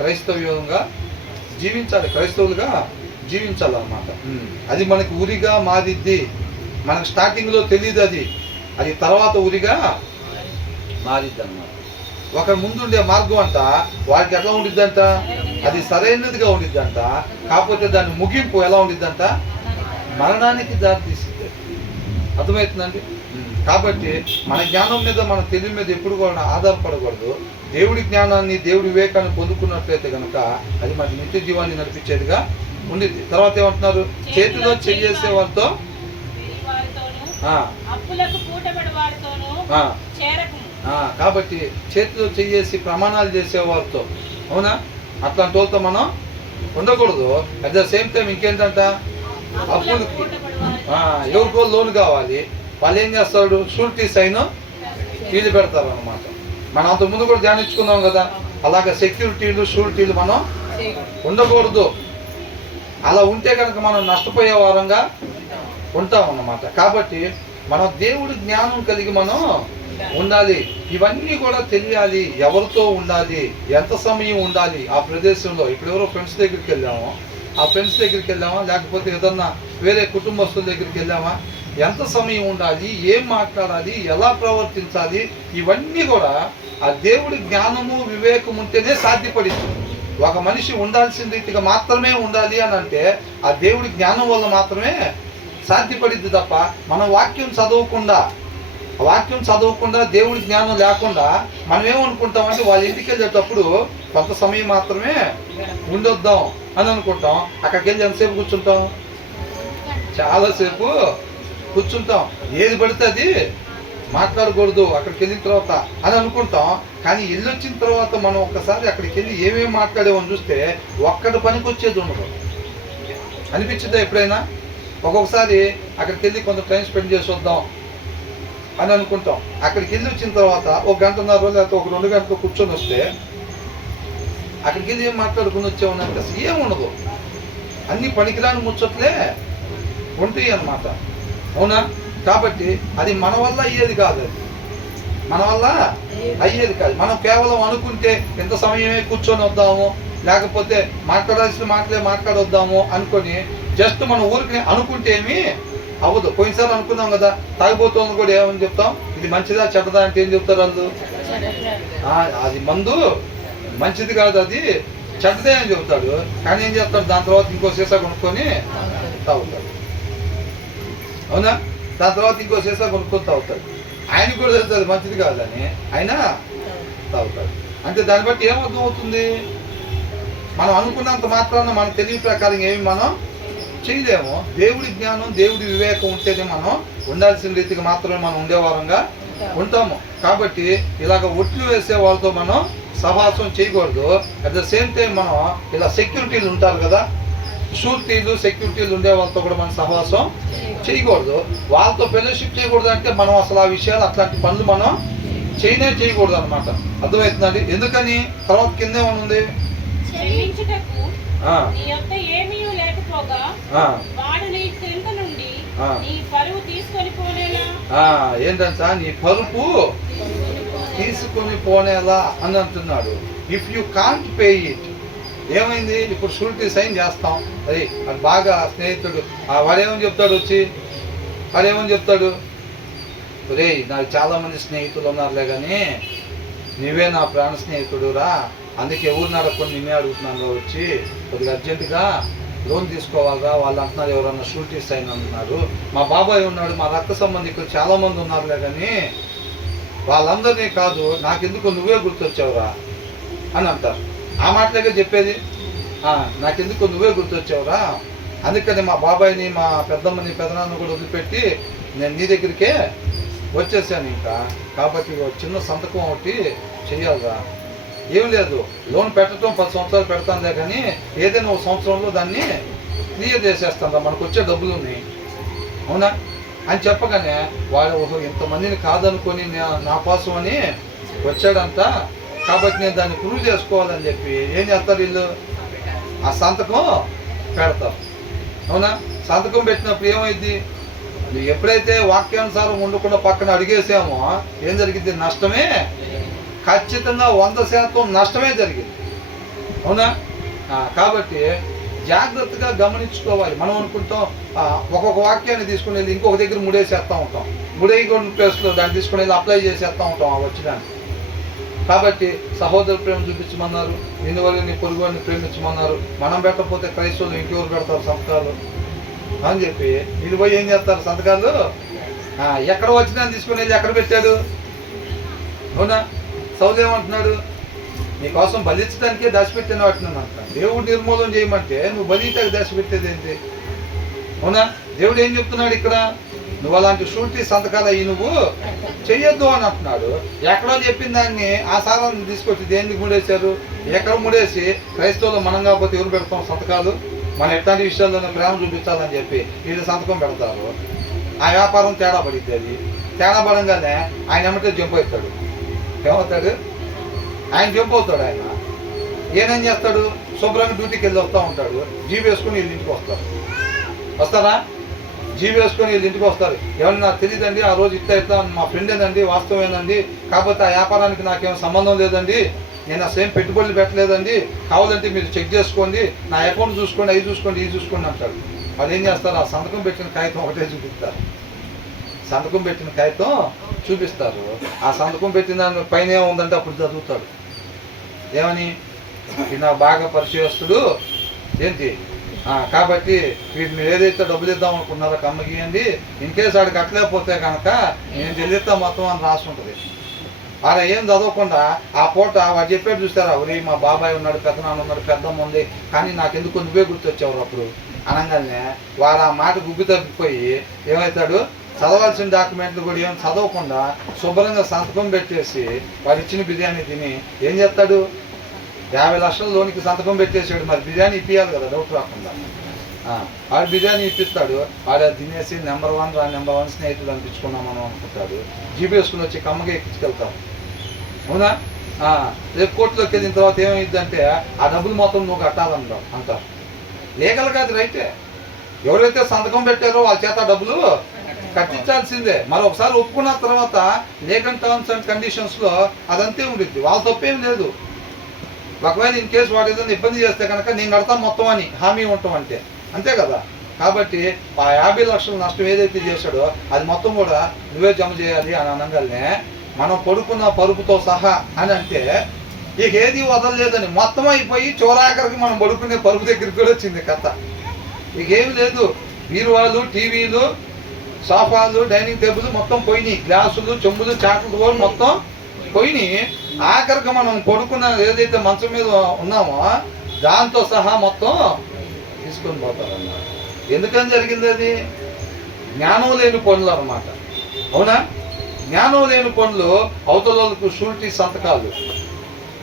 క్రైస్తవ్యంగా జీవించాలి, క్రైస్తవులుగా జీవించాలన్నమాట. అది మనకి ఉరిగా మారిద్ది. మనకు స్టార్టింగ్లో తెలియదు, అది తర్వాత ఉరిగా మారిద్ది అన్నమాట. ఒక ముందుండే మార్గం అంట వాడికి ఎట్లా ఉండిద్దంట, అది సరైనదిగా ఉండిద్దంట. కాకపోతే దాని ముగింపు ఎలా ఉండిద్దంట, మరణానికి దారి తీసింది. అర్థమవుతుందండి? కాబట్టి మన జ్ఞానం మీద, మన తెలివి మీద ఎప్పుడు కూడా ఆధారపడకూడదు. దేవుడి జ్ఞానాన్ని, దేవుడి వివేకాన్ని పొందుకున్నట్లయితే కనుక అది మనకి నిత్య జీవాన్ని నడిపించేదిగా ఉండిద్ది. తర్వాత ఏమంటున్నారు? చేతిలో చెయ్యేసే వారితో, కాబట్టి చేతిలో చెయ్యేసి ప్రమాణాలు చేసేవారితో, అవునా, అట్లాంటి వాళ్ళతో మనం ఉండకూడదు. అట్ ద సేమ్ టైం ఇంకేంటంట, అప్పులకి ఎవరికో లోన్ కావాలి, వాళ్ళు ఏం చేస్తాడు? షూరిటీ సైన్ వీళ్ళు పెడతారు అనమాట. మనం అంతకుముందు కూడా ధ్యానించుకున్నాం కదా, అలాగే సెక్యూరిటీలు, షూరిటీలు మనం ఉండకూడదు. అలా ఉంటే కనుక మనం నష్టపోయే వారంగా ఉంటాం అన్నమాట. కాబట్టి మనం దేవుడి జ్ఞానం కలిగి మనం ఉండాలి. ఇవన్నీ కూడా తెలియాలి. ఎవరితో ఉండాలి, ఎంత సమయం ఉండాలి ఆ ప్రదేశంలో. ఇప్పుడు ఎవరో ఫ్రెండ్స్ దగ్గరికి వెళ్ళామో, ఆ ఫ్రెండ్స్ దగ్గరికి వెళ్ళామా, లేకపోతే ఏదన్నా వేరే కుటుంబస్తుల దగ్గరికి వెళ్ళామా, ఎంత సమయం ఉండాలి, ఏం మాట్లాడాలి, ఎలా ప్రవర్తించాలి, ఇవన్నీ కూడా ఆ దేవుడి జ్ఞానము, వివేకం ఉంటేనే సాధ్యపడింది. ఒక మనిషి ఉండాల్సిన రీతిగా మాత్రమే ఉండాలి అని అంటే ఆ దేవుడి జ్ఞానం వల్ల మాత్రమే సాధ్యపడిద్ది తప్ప మనం వాక్యం చదవకుండా దేవుడి జ్ఞానం లేకుండా మనం ఏమనుకుంటామంటే వాళ్ళ ఇంటికి వెళ్ళేటప్పుడు కొంత సమయం మాత్రమే ఉండొద్దాం అని అనుకుంటాం. అక్కడికి వెళ్ళి ఎంతసేపు కూర్చుంటాం? చాలాసేపు కూర్చుంటాం. ఏది పడితే అది మాట్లాడకూడదు అక్కడికి వెళ్ళిన తర్వాత అని అనుకుంటాం. కానీ వెళ్ళొచ్చిన తర్వాత మనం ఒక్కసారి అక్కడికి వెళ్ళి ఏమేమి మాట్లాడేమని చూస్తే ఒక్కటి పనికి వచ్చేది ఉండదు. అనిపించిందా ఎప్పుడైనా? ఒక్కొక్కసారి అక్కడికి వెళ్ళి కొంత టైం స్పెండ్ చేసి వద్దాం అని అనుకుంటాం. అక్కడికి వెళ్ళి వచ్చిన తర్వాత ఒక గంటన్నర లేకపోతే ఒక 2 గంటలు కూర్చొని వస్తే అక్కడికి వెళ్ళి ఏం మాట్లాడుకుని వచ్చామని అసలు ఏముండదు. అన్ని పనికిరాని ముచ్చట్లే ఉంటాయి అన్నమాట. అవునా? కాబట్టి అది మన వల్ల అయ్యేది కాదు, మనం కేవలం అనుకుంటే ఎంత సమయమే కూర్చొని వద్దాము, లేకపోతే మాట్లాడాల్సిన మాటలే మాట్లాడొద్దాము అనుకొని జస్ట్ మన ఊరికి అనుకుంటే ఏమీ అవ్వదు. పోయినసారి అనుకున్నాం కదా, తాగిపోతుంది కూడా ఏమని చెప్తాం, ఇది మంచిదా చెడ్డదా అంటే ఏం చెప్తారు వాళ్ళు, అది మందు మంచిది కాదు, అది చెడ్డదే అని చెబుతాడు. కానీ ఏం చేస్తాడు, దాని తర్వాత ఇంకో సీసా కొనుక్కొని తాగుతాడు. అవునా? దాని తర్వాత ఇంకో సీసా కొనుక్కొని తాగుతాడు. ఆయనకు కూడా తెలుస్తుంది మంచిది కాదని, అయినా తాగుతాడు. అంటే దాన్ని బట్టి ఏమర్థం అవుతుంది, మనం అనుకున్నంత మాత్రాన మన తెలివి ప్రకారం ఏమి మనం చేయలేము. దేవుడి జ్ఞానం, దేవుడి వివేకం ఉంటేనే మనం ఉండాల్సిన రీతికి మాత్రమే మనం ఉండేవారంగా ఉంటాము. కాబట్టి ఇలాగ ఒట్లు వేసే వాళ్ళతో మనం సహవాసం చేయకూడదు. అట్ ద సేమ్ టైం మనం ఇలా సెక్యూరిటీలు ఉంటారు కదా, షూరిటీలు సెక్యూరిటీలు ఉండే వాళ్ళతో కూడా మనం సహవాసం చేయకూడదు. వాళ్ళతో ఫెలోషిప్ చేయకూడదు అంటే మనం అసలు ఆ విషయాలు అట్లాంటి పనులు మనం చేయకూడదు అనమాట. అర్థమవుతుందండి? ఎందుకని తర్వాత కిందే ఉంది, ఏంటంట, నీ పరుపు తీసుకొని పోనేలా అని అంటున్నాడు. If you can't pay it, ఏమైంది, ఇప్పుడు షూరిటీ సైన్ చేస్తాం, అది అది బాగా స్నేహితుడు వాడేమని చెప్తాడు, వచ్చి వాడేమని చెప్తాడు, రే నాకు చాలామంది స్నేహితులు ఉన్నారులే కానీ నువ్వే నా ప్రాణ స్నేహితుడు రా, అందుకే ఎవరు నడకుండా నిన్నే అడుగుతున్నాను, వచ్చి కొద్దిగా అర్జెంటుగా లోన్ తీసుకోవాలిరా, వాళ్ళు అంటున్నారు ఎవరన్నా షూరిటీ సైన్ అంటున్నారు, మా బాబాయ్ ఉన్నాడు, మా రక్త సంబంధికులు చాలామంది ఉన్నారులే కానీ వాళ్ళందరినీ కాదు, నాకెందుకు నువ్వే గుర్తొచ్చావురా అని అంటారు. ఆ మాటలకే చెప్పేది, నాకెందుకు నువ్వే గుర్తొచ్చావురా, అందుకని మా బాబాయ్ని, మా పెద్దమ్మని, పెదనాన్న కూడా వదిలిపెట్టి నేను నీ దగ్గరికే వచ్చేసాను ఇంకా. కాబట్టి చిన్న సంతకం ఒకటి చెయ్యాలిరా, ఏం లేదు లోన్ పెట్టడం 10 సంవత్సరాలు పెడతానులే కానీ ఏదైనా ఒక సంవత్సరంలో దాన్ని క్లియర్ చేసేస్తాను, మనకు వచ్చే డబ్బులు ఉన్నాయి, అవునా అని చెప్పగానే వాడు ఇంతమందిని కాదనుకొని నా కోసం అని వచ్చాడంట, కాబట్టి నేను దాన్ని ప్రూవ్ చేసుకోవాలని చెప్పి ఏం చేస్తారు వీళ్ళు, ఆ సంతకం పెడతారు. అవునా? సంతకం పెట్టినప్పుడు ఏమైంది, ఎప్పుడైతే వాక్యానుసారం ఉండకుండా పక్కన అడిగేసామో ఏం జరిగింది, నష్టమే, ఖచ్చితంగా 100% నష్టమే జరిగింది. అవునా? కాబట్టి జాగ్రత్తగా గమనించుకోవాలి. మనం అనుకుంటాం ఒక్కొక్క వాక్యాన్ని తీసుకుని వెళ్ళి ఇంకొక దగ్గర ముడేసేస్తూ ఉంటాం, ముడేయకుండా ప్లేస్లో దాన్ని తీసుకుని వెళ్ళి అప్లై చేసేస్తూ ఉంటాం ఆ వచ్చినాన్ని. కాబట్టి సహోదర ప్రేమ చూపించమన్నారు, ఇందువల్ల నీ పొరుగు వారిని ప్రేమించమన్నారు. మనం పెట్టకపోతే క్రైస్తవులు ఇంకెవరు పెడతారు సంతకాలు అని చెప్పి వీళ్ళు పోయి ఏం చేస్తారు, సంతకాలు ఎక్కడ వచ్చినా తీసుకుని వెళ్ళి ఎక్కడ పెట్టాడు. అవునా? సౌలు ఏమంటున్నాడు, నీకోసం బలించడానికే దాచిపెట్టిన వాటిని అంటాను. దేవుడు నిర్మూలన చేయమంటే నువ్వు బలించడానికి దాచిపెట్టేది ఏంటి? అవునా? దేవుడు ఏం చెప్తున్నాడు ఇక్కడ, నువ్వు అలాంటి షూరిటీ సంతకాలు అయ్యి నువ్వు చెయ్యొద్దు అని అంటున్నాడు. ఎక్కడో చెప్పిన దాన్ని ఆ సారాన్ని తీసుకొచ్చి దేనికి ముడేశారు, ఎక్కడ ముడేసి క్రైస్తవులు మనం కాకపోతే ఎవరు పెడతాం సంతకాలు, మనం ఎట్లాంటి విషయాల్లోనే ప్రేమ చూపించాలని చెప్పి వీళ్ళు సంతకం పెడతారు. ఆ వ్యాపారం తేడా పడిద్ది. అది తేడా పడంగానే ఆయన ఏమంటే జంప్ అవుతాడు. ఏమవుతాడు ఆయన, జంప్ అవుతాడు. ఆయన ఏనేం చేస్తాడు, శుభ్రంగా డ్యూటీకి వెళ్ళి వస్తూ ఉంటాడు, జీబీ వేసుకుని వీళ్ళ ఇంటికి వస్తారా, జీబీ వేసుకొని వీళ్ళ ఇంటికి వస్తారు. ఏమన్నా నాకు తెలియదండి, ఆ రోజు ఇట్లా మా ఫ్రెండ్ ఏనండి, వాస్తవేనండి, కాకపోతే ఆ వ్యాపారానికి నాకేం సంబంధం లేదండి, నేను అసలు ఏం పెట్టుబడులు పెట్టలేదండి, కావాలంటే మీరు చెక్ చేసుకోండి, నా అకౌంట్ చూసుకోండి, అవి చూసుకోండి, ఇవి చూసుకోండి అంటాడు. వాళ్ళు ఏం చేస్తారు, ఆ సంతకం పెట్టిన కాగితం ఒకటే చూపిస్తారు, సంతకం పెట్టిన కాగితం చూపిస్తారు. ఆ సంతకం పెట్టిన దాని పైన ఏముందంటే అప్పుడు చదువుతాడు, ఏమని, ఈయన బాగా పరిచయస్తుడు ఏంటి, కాబట్టి వీటి మీరు ఏదైతే డబ్బులు ఇద్దాం అనుకున్నారో కమ్మగియండి, ఇన్కేస్ వాడికి కట్టలేకపోతే కనుక నేను చెల్లిస్తా మొత్తం అని రాసి ఉంటుంది. వాడు ఏం చదవకుండా ఆ పూట వాడు చెప్పాడు చూస్తారా, ఒరే మా బాబాయ్ ఉన్నాడు, పెద్దనాన్న ఉన్నాడు, పెద్దమ్మ ఉంది, కానీ నాకెందుకు నువ్వే గుర్తొచ్చావు అప్పుడు అనగానే వాడు ఆ మాట గుగ్గు తప్పిపోయి ఏమవుతాడు, చదవాల్సిన డాక్యుమెంట్లు కూడా ఏం చదవకుండా శుభ్రంగా సంతకం పెట్టేసి వాడు ఇచ్చిన బిర్యానీ తిని ఏం చేస్తాడు, 50 లక్షల లోనికి సంతకం పెట్టేసాడు. మరి బిర్యానీ ఇప్పియాలి కదా, డౌట్ రాకుండా. వాడు బిర్యానీ ఇప్పిస్తాడు, వాడు తినేసి నెంబర్ 1 స్నేహితులు అనిపించుకున్నాం మనం అనుకుంటాడు. జీబీ వేసుకుని వచ్చి కమ్మగా ఎక్కించుకెళ్తాం. అవునా? రేపు కోర్టులోకి వెళ్ళిన తర్వాత ఏమైందంటే ఆ డబ్బులు మొత్తం నువ్వు కట్టాలంటావు అంటారు. లీగల్గా అది రైటే, ఎవరైతే సంతకం పెట్టారో వాళ్ళ చేత డబ్బులు కట్టించాల్సిందే. మరి ఒకసారి ఒప్పుకున్న తర్వాత లీగల్ టర్మ్స్ అండ్ కండిషన్స్లో అదంతే ఉండిద్ది, వాళ్ళ తప్పేం లేదు. ఒకవేళ ఇన్ కేసు వాడు ఏదైనా ఇబ్బంది చేస్తే కనుక నేను కడతాను మొత్తం అని హామీ ఉంటాం అంటే అంతే కదా. కాబట్టి ఆ 50 లక్షల నష్టం ఏదైతే చేశాడో అది మొత్తం కూడా నువ్వే జమ చేయాలి అని అనగానే మనం పడుకున్న పరుపుతో సహా అని అంటే ఇక ఏది వదలలేదని మొత్తం అయిపోయి చివరాఖరికి మనం పడుకునే పరుపు దగ్గరికి కూడా వచ్చింది కథ. ఇక ఏమి లేదు, బీరువాలు, టీవీలు, సోఫాలు, డైనింగ్ టేబుల్ మొత్తం పోయినాయి, గ్లాసులు, చెంబులు, చాకులు కూడా మొత్తం పోయినాయి. ఆఖరికి మనం పడుకున్న ఏదైతే మంచం మీద ఉన్నామో దాంతో సహా మొత్తం తీసుకొని పోతారన్నమాట. ఎందుకని జరిగింది అది? జ్ఞానం లేని పనులు అన్నమాట. అవునా? జ్ఞానం లేని పనులు అవతలకు షూరిటీ సంతకాలు.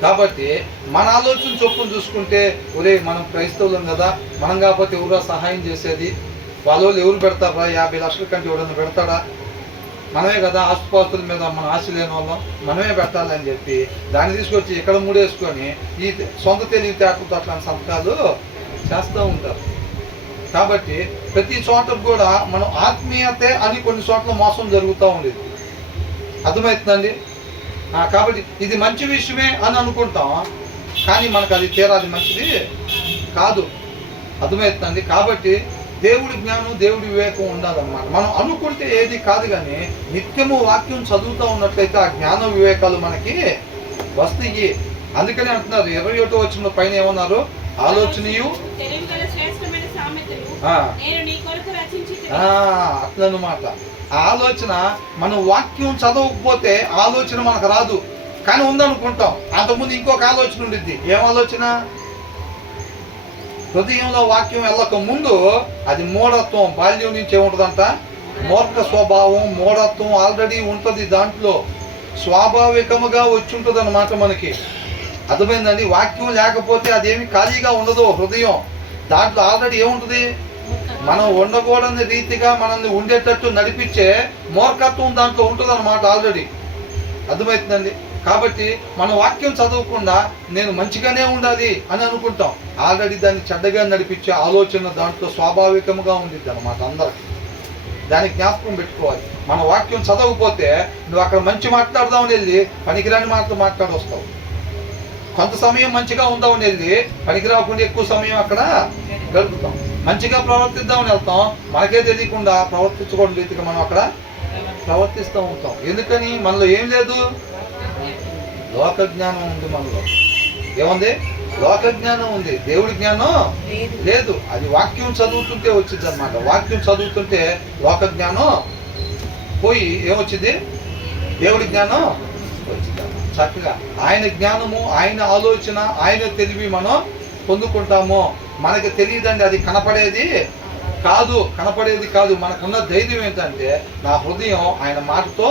కాబట్టి మన ఆలోచన చొప్పున చూసుకుంటే ఒరే మనం క్రైస్తవులం కదా, మనం కాకపోతే ఎవరో సహాయం చేసేది, వాళ్ళు ఎవరు పెడతారా? 50 లక్షల కంటే ఎవడన్నా పెడతాడా? మనమే కదా ఆసుపాస్తుల మీద మన ఆశ లేని వాళ్ళం, మనమే పెట్టాలని చెప్పి దాన్ని తీసుకొచ్చి ఇక్కడ మూడేసుకొని ఈ సొంత తెలివితేటలతో అట్లాంటి సంతకాలు చేస్తూ ఉంటారు. కాబట్టి ప్రతి చోట కూడా మనం ఆత్మీయతే అని కొన్ని చోట్ల మోసం జరుగుతూ ఉండేది. అర్థమవుతుందండి? కాబట్టి ఇది మంచి విషయమే అని అనుకుంటాం, కానీ మనకు అది తీరాది మంచిది కాదు. అర్థమవుతుందండి? కాబట్టి దేవుడి జ్ఞానం, దేవుడి వివేకం ఉండాలన్నమాట. మనం అనుకుంటే ఏది కాదు, కానీ నిత్యము వాక్యం చదువుతూ ఉన్నట్లయితే ఆ జ్ఞాన వివేకాలు మనకి వస్తాయి. అందుకని అంటున్నారు 21వ వచనం పైన ఏమన్నారు? ఆలోచనయు అట్లనమాట. ఆలోచన మనం వాక్యం చదవకపోతే ఆలోచన మనకు రాదు, కానీ ఉందనుకుంటాం. అంతకుముందు ఇంకొక ఆలోచన ఉండిద్ది. ఏం ఆలోచన? హృదయంలో వాక్యం వెళ్ళక ముందు అది మూఢత్వం. బాల్యం నుంచి ఏముంటుందంట? మూర్ఖ స్వభావం, మూఢత్వం ఆల్రెడీ ఉంటుంది దాంట్లో, స్వాభావికముగా వచ్చి ఉంటుంది అన్నమాట మనకి. అర్థమైందండి? వాక్యం లేకపోతే అదేమి ఖాళీగా ఉండదు హృదయం. దాంట్లో ఆల్రెడీ ఏముంటుంది? మనం ఉండకూడని రీతిగా మనల్ని ఉండేటట్టు నడిపించే మూర్ఖత్వం దాంట్లో ఉంటుంది అన్నమాట ఆల్రెడీ. అర్థమవుతుందండి? కాబట్టి మన వాక్యం చదవకుండా నేను మంచిగానే ఉండాలి అని అనుకుంటాం, ఆల్రెడీ దాన్ని చెడ్డగా నడిపించే ఆలోచన దాంట్లో స్వాభావికంగా ఉండిద్ది అన్నమాట అందరికి. దాన్ని జ్ఞాపకం పెట్టుకోవాలి. మన వాక్యం చదవకపోతే నువ్వు అక్కడ మంచి మాట్లాడదామని వెళ్ళి పనికిరాని మాటలు మాట్లాడి వస్తావు. కొంత సమయం మంచిగా ఉందామని వెళ్ళి పనికిరాకుండా ఎక్కువ సమయం అక్కడ గడుపుతాం. మంచిగా ప్రవర్తిద్దామని వెళ్తాం, మనకే తెలియకుండా ప్రవర్తించకూడని రీతిగా మనం అక్కడ ప్రవర్తిస్తూ ఉంటాం. ఎందుకని? మనలో ఏం లేదు, లోక జ్ఞానం ఉంది. మనలో ఏముంది? లోక జ్ఞానం ఉంది, దేవుడి జ్ఞానం లేదు. అది వాక్యం చదువుతుంటే వచ్చింది అనమాట. వాక్యం చదువుతుంటే లోక జ్ఞానం పోయి ఏమొచ్చింది? దేవుడి జ్ఞానం వచ్చింది. చక్కగా ఆయన జ్ఞానము, ఆయన ఆలోచన, ఆయన తెలివి మనం పొందుకుంటాము. మనకి తెలియదండి, అది కనపడేది కాదు. మనకున్న ధైర్యం ఏంటంటే నా హృదయం ఆయన మాటతో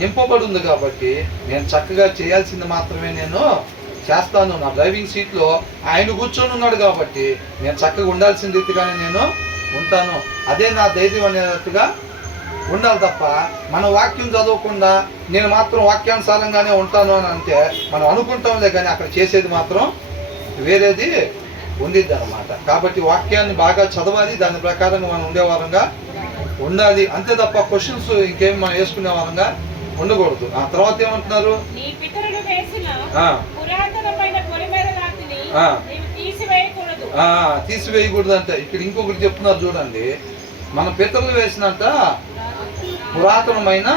నింపబడి ఉంది కాబట్టి నేను చక్కగా చేయాల్సింది మాత్రమే నేను చేస్తాను. నా డ్రైవింగ్ సీట్లో ఆయన కూర్చొని ఉన్నాడు కాబట్టి నేను చక్కగా ఉండాల్సిన రీతిగానే నేను ఉంటాను. అదే నా ధైర్యం అనేటట్టుగా ఉండాలి తప్ప మన వాక్యం చదవకుండా నేను మాత్రం వాక్యానుసారంగానే ఉంటాను అని అంటే మనం అనుకుంటాంలే, కానీ అక్కడ చేసేది మాత్రం వేరేది ఉండిద్ది అనమాట. కాబట్టి వాక్యాన్ని బాగా చదవాలి, దాని ప్రకారంగా మనం ఉండేవారంగా ఉండాలి. అంతే తప్ప క్వశ్చన్స్ ఇంకేమి మనం వేసుకునే వారంగా ఉండకూడదు. ఆ తర్వాత ఏమంటున్నారు? తీసివేయకూడదు అంటే ఇక్కడ ఇంకొకటి చెప్తున్నారు చూడండి. మన పితరులు వేసినంత పురాతనమైన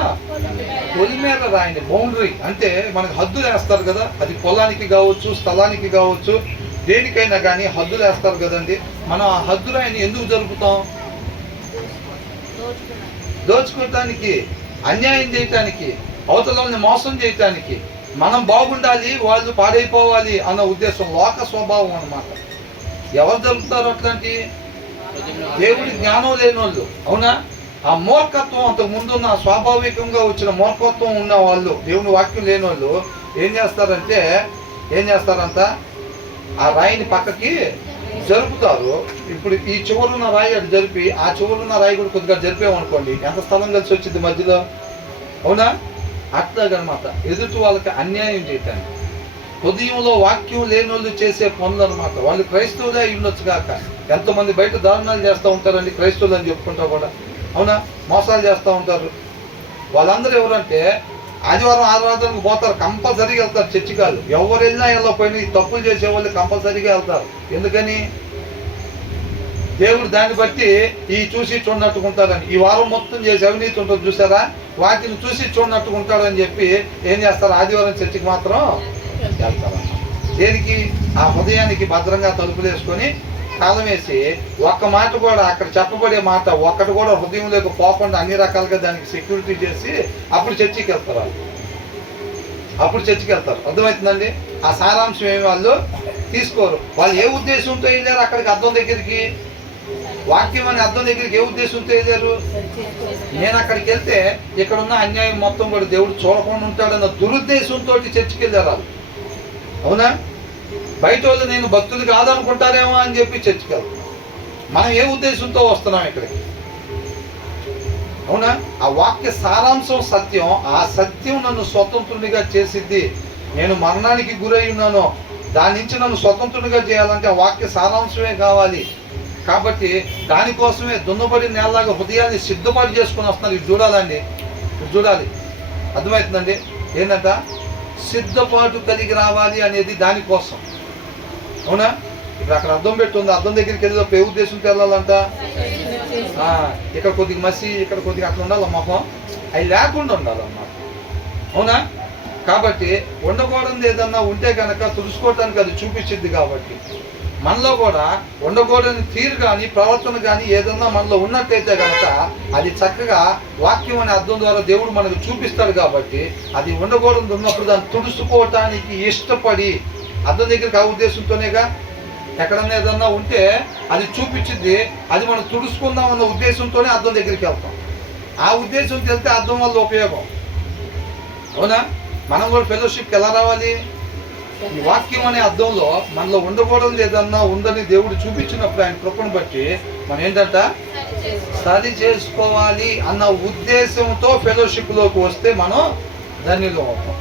పొలిమేర రాయండి. బౌండరీ అంటే మనకు హద్దులు వేస్తారు కదా, అది పొలానికి కావచ్చు, స్థలానికి కావచ్చు, దేనికైనా కానీ హద్దులు వేస్తారు కదండి. మనం ఆ హద్దు రాయిని ఎందుకు జరుపుతాం? దోచుకోవటానికి, అన్యాయం చేయటానికి, అవతలని మోసం చేయటానికి. మనం బాగుండాలి, వాళ్ళు పాడైపోవాలి అన్న ఉద్దేశం, లోక స్వభావం అన్నమాట. ఎవరు జరుపుతారు అట్లాంటి? దేవుడి జ్ఞానం లేని వాళ్ళు. అవునా? ఆ మూర్ఖత్వం, అంతకు ముందున్న స్వాభావికంగా వచ్చిన మూర్ఖత్వం ఉన్న వాళ్ళు, దేవుని వాక్యం లేని వాళ్ళు ఏం చేస్తారంట? ఆ రాయిని పక్కకి జరుపుతారు. ఇప్పుడు ఈ చివరున్న రాయి అటు జరిపి ఆ చివరున్న రాయి కూడా కొద్దిగా జరిపామనుకోండి, ఎంత స్థలం కలిసి వచ్చింది మధ్యలో. అవునా? అట్లాగనమాట ఎదుటి వాళ్ళకి అన్యాయం చేయటానికి. హృదయంలో వాక్యం లేని వాళ్ళు చేసే పనులు అనమాట. వాళ్ళు క్రైస్తవులే ఉండొచ్చు కాక, ఎంతోమంది బయట దారుణాలు చేస్తూ ఉంటారండి క్రైస్తవులు అని చెప్పుకుంటా కూడా. అవునా? మోసాలు చేస్తూ ఉంటారు. వాళ్ళందరూ ఎవరంటే ఆదివారం ఆరాధనకు పోతారు, కంపల్సరీగా వెళ్తారు. చర్చి కాదు, ఎవరు వెళ్ళినా వెళ్ళకపోయినా ఈ తప్పులు చేసే వాళ్ళు కంపల్సరీగా వెళ్తారు. ఎందుకని? దేవుడు దాన్ని బట్టి ఈ చూసి చూడనట్టుకుంటారని. ఈ వారం మొత్తం చేసి అవినీతి ఉంటుంది చూసారా, వాటిని చూసి చూడనట్టుకుంటాడని చెప్పి ఏం చేస్తారు, ఆదివారం చర్చికి మాత్రం వెళ్తారు. దేనికి? ఆ హృదయానికి భద్రంగా తలుపులు వేసుకొని తాళం వేసి ఒక్క మాట కూడా అక్కడ చెప్పబడే మాట ఒక్కటి కూడా హృదయంలోకి పోకుండా అన్ని రకాలుగా దానికి సెక్యూరిటీ చేసి అప్పుడు చర్చికి వెళ్తారు. అప్పుడు చర్చికి వెళ్తారు. అర్థమవుతుందండి? ఆ సారాంశం ఏమి వాళ్ళు తీసుకోరు. వాళ్ళు ఏ ఉద్దేశంతో వెళ్ళారు అక్కడికి? అర్థం దగ్గరికి, వాక్యం అనే అర్థం దగ్గరికి ఏ ఉద్దేశంతో వెళ్ళారు? నేను అక్కడికి వెళ్తే ఇక్కడున్న అన్యాయం మొత్తం కూడా దేవుడు చూడకుండా ఉంటాడన్న దురుద్దేశంతో చర్చికి వెళ్ళారు వాళ్ళు. అవునా? బయట వాళ్ళు నేను భక్తులు కాదనుకుంటారేమో అని చెప్పి చర్చికి వెళ్తాం. మనం ఏ ఉద్దేశంతో వస్తున్నాం ఇక్కడికి? అవునా? ఆ వాక్య సారాంశం సత్యం. ఆ సత్యం నన్ను స్వతంత్రునిగా చేసిద్ది. నేను మరణానికి గురై ఉన్నాను, దాని నుంచి నన్ను స్వతంత్రునిగా చేయాలంటే ఆ వాక్య సారాంశమే కావాలి. కాబట్టి దానికోసమే దున్నబడి నేలలాగా హృదయాన్ని సిద్ధపాటు చేసుకుని వస్తున్నారు. ఇది చూడాలండి, ఇది చూడాలి. అర్థమవుతుందండి? ఏంటంట? సిద్ధపాటు కలిగి రావాలి అనేది దానికోసం. అవునా? ఇప్పుడు అక్కడ అర్థం పెట్టుంది, అర్థం దగ్గరికి వెళ్ళేటప్పుడు ఏ ఉద్దేశంతో వెళ్ళాలంట? ఇక్కడ కొద్దిగా మసి, ఇక్కడ కొద్దిగా అట్లా ఉండాలి మొహం, అవి లేకుండా ఉండాలన్నమాట. అవునా? కాబట్టి ఉండకూడదు ఏదన్నా ఉంటే కనుక తుడుచుకోవటానికి అది చూపించింది. కాబట్టి మనలో కూడా ఉండకూడని తీరు కానీ ప్రవర్తన కానీ ఏదన్నా మనలో ఉన్నట్టయితే కనుక అది చక్కగా వాక్యం అనే అర్థం ద్వారా దేవుడు మనకు చూపిస్తాడు. కాబట్టి అది ఉండకూడదు ఉన్నప్పుడు దాన్ని తుడుచుకోవటానికి ఇష్టపడి అర్థం దగ్గరికి ఆ ఉద్దేశంతోనేగా. ఎక్కడన్నా ఏదన్నా ఉంటే అది చూపించింది, అది మనం తుడుచుకుందాం అన్న ఉద్దేశంతోనే అర్థం దగ్గరికి వెళ్తాం. ఆ ఉద్దేశంతో వెళ్తే అర్థం వల్ల ఉపయోగం. అవునా? మనం కూడా ఫెలోషిప్కి ఎలా రావాలి? ఈ వాక్యం అనే అర్థంలో మనలో ఉండకూడదు ఏదన్నా ఉందని దేవుడు చూపించినప్పుడు ఆయన కృపను బట్టి మనం ఏంటంట సరి చేసుకోవాలి అన్న ఉద్దేశంతో ఫెలోషిప్లోకి వస్తే మనం ధన్యులు అవుతాం.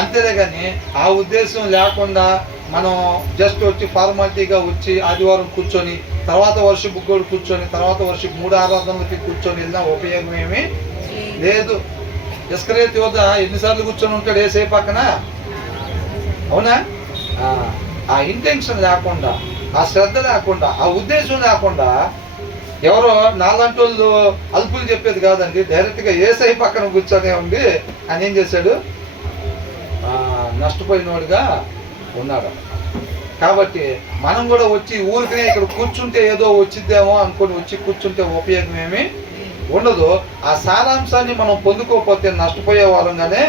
అంతేలే కానీ ఆ ఉద్దేశం లేకుండా మనం జస్ట్ వచ్చి ఫార్మాలిటీగా వచ్చి ఆదివారం కూర్చొని తర్వాత వర్షిప్ కూడా కూర్చొని తర్వాత వర్షిప్ 3 ఆరాధనలకి కూర్చొని వెళ్ళినా ఉపయోగం ఏమీ లేదు. ఇస్కరియోతు యోధ ఎన్నిసార్లు కూర్చొని ఉంటాడు ఏసై పక్కన? అవునా? ఆ ఇంటెన్షన్ లేకుండా, ఆ శ్రద్ధ లేకుండా, ఆ ఉద్దేశం లేకుండా ఎవరో నాలాంటి వాళ్ళు అల్పులు చెప్పేది కాదండి, డైరెక్ట్గా ఏసై పక్కన కూర్చొనే ఉండి ఆయన ఏం చేశాడు? నష్టపోయినోడుగా ఉన్నాడు. కాబట్టి మనం కూడా వచ్చి ఊరికనే ఇక్కడ కూర్చుంటే ఏదో వచ్చిద్దేమో అనుకొని వచ్చి కూర్చుంటే ఉపయోగం ఏమీ ఉండదు. ఆ సారాంశాన్ని మనం పొందుకోకపోతే నష్టపోయే వాళ్ళంగానే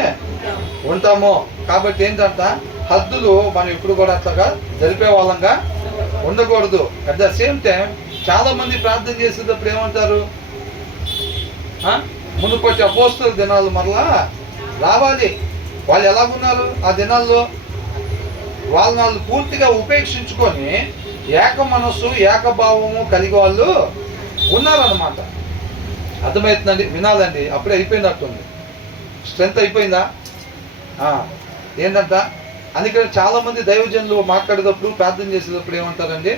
ఉంటాము. కాబట్టి ఏంటంట, హద్దులు మనం ఇప్పుడు కూడా అట్లాగా జరిపే వాళ్ళంగా ఉండకూడదు. అట్ ద సేమ్ టైం చాలా మంది ప్రార్థన చేసేటప్పుడు ఏమంటారు, మునుపటి అపోస్తల దినాలు మరలా రావాలి. వాళ్ళు ఎలాగున్నారు ఆ దినాల్లో? వాళ్ళు పూర్తిగా ఉపేక్షించుకొని ఏక మనస్సు ఏకభావము కలిగి వాళ్ళు ఉన్నారన్నమాట. అర్థమవుతుందండి? వినాలండి, అప్పుడే అయిపోయినట్టుంది. స్ట్రెంత్ అయిపోయిందా? ఏంటంట, అందుకని చాలామంది దైవజనులు మాట్లాడేటప్పుడు ప్రార్థన చేసేటప్పుడు ఏమంటారండి,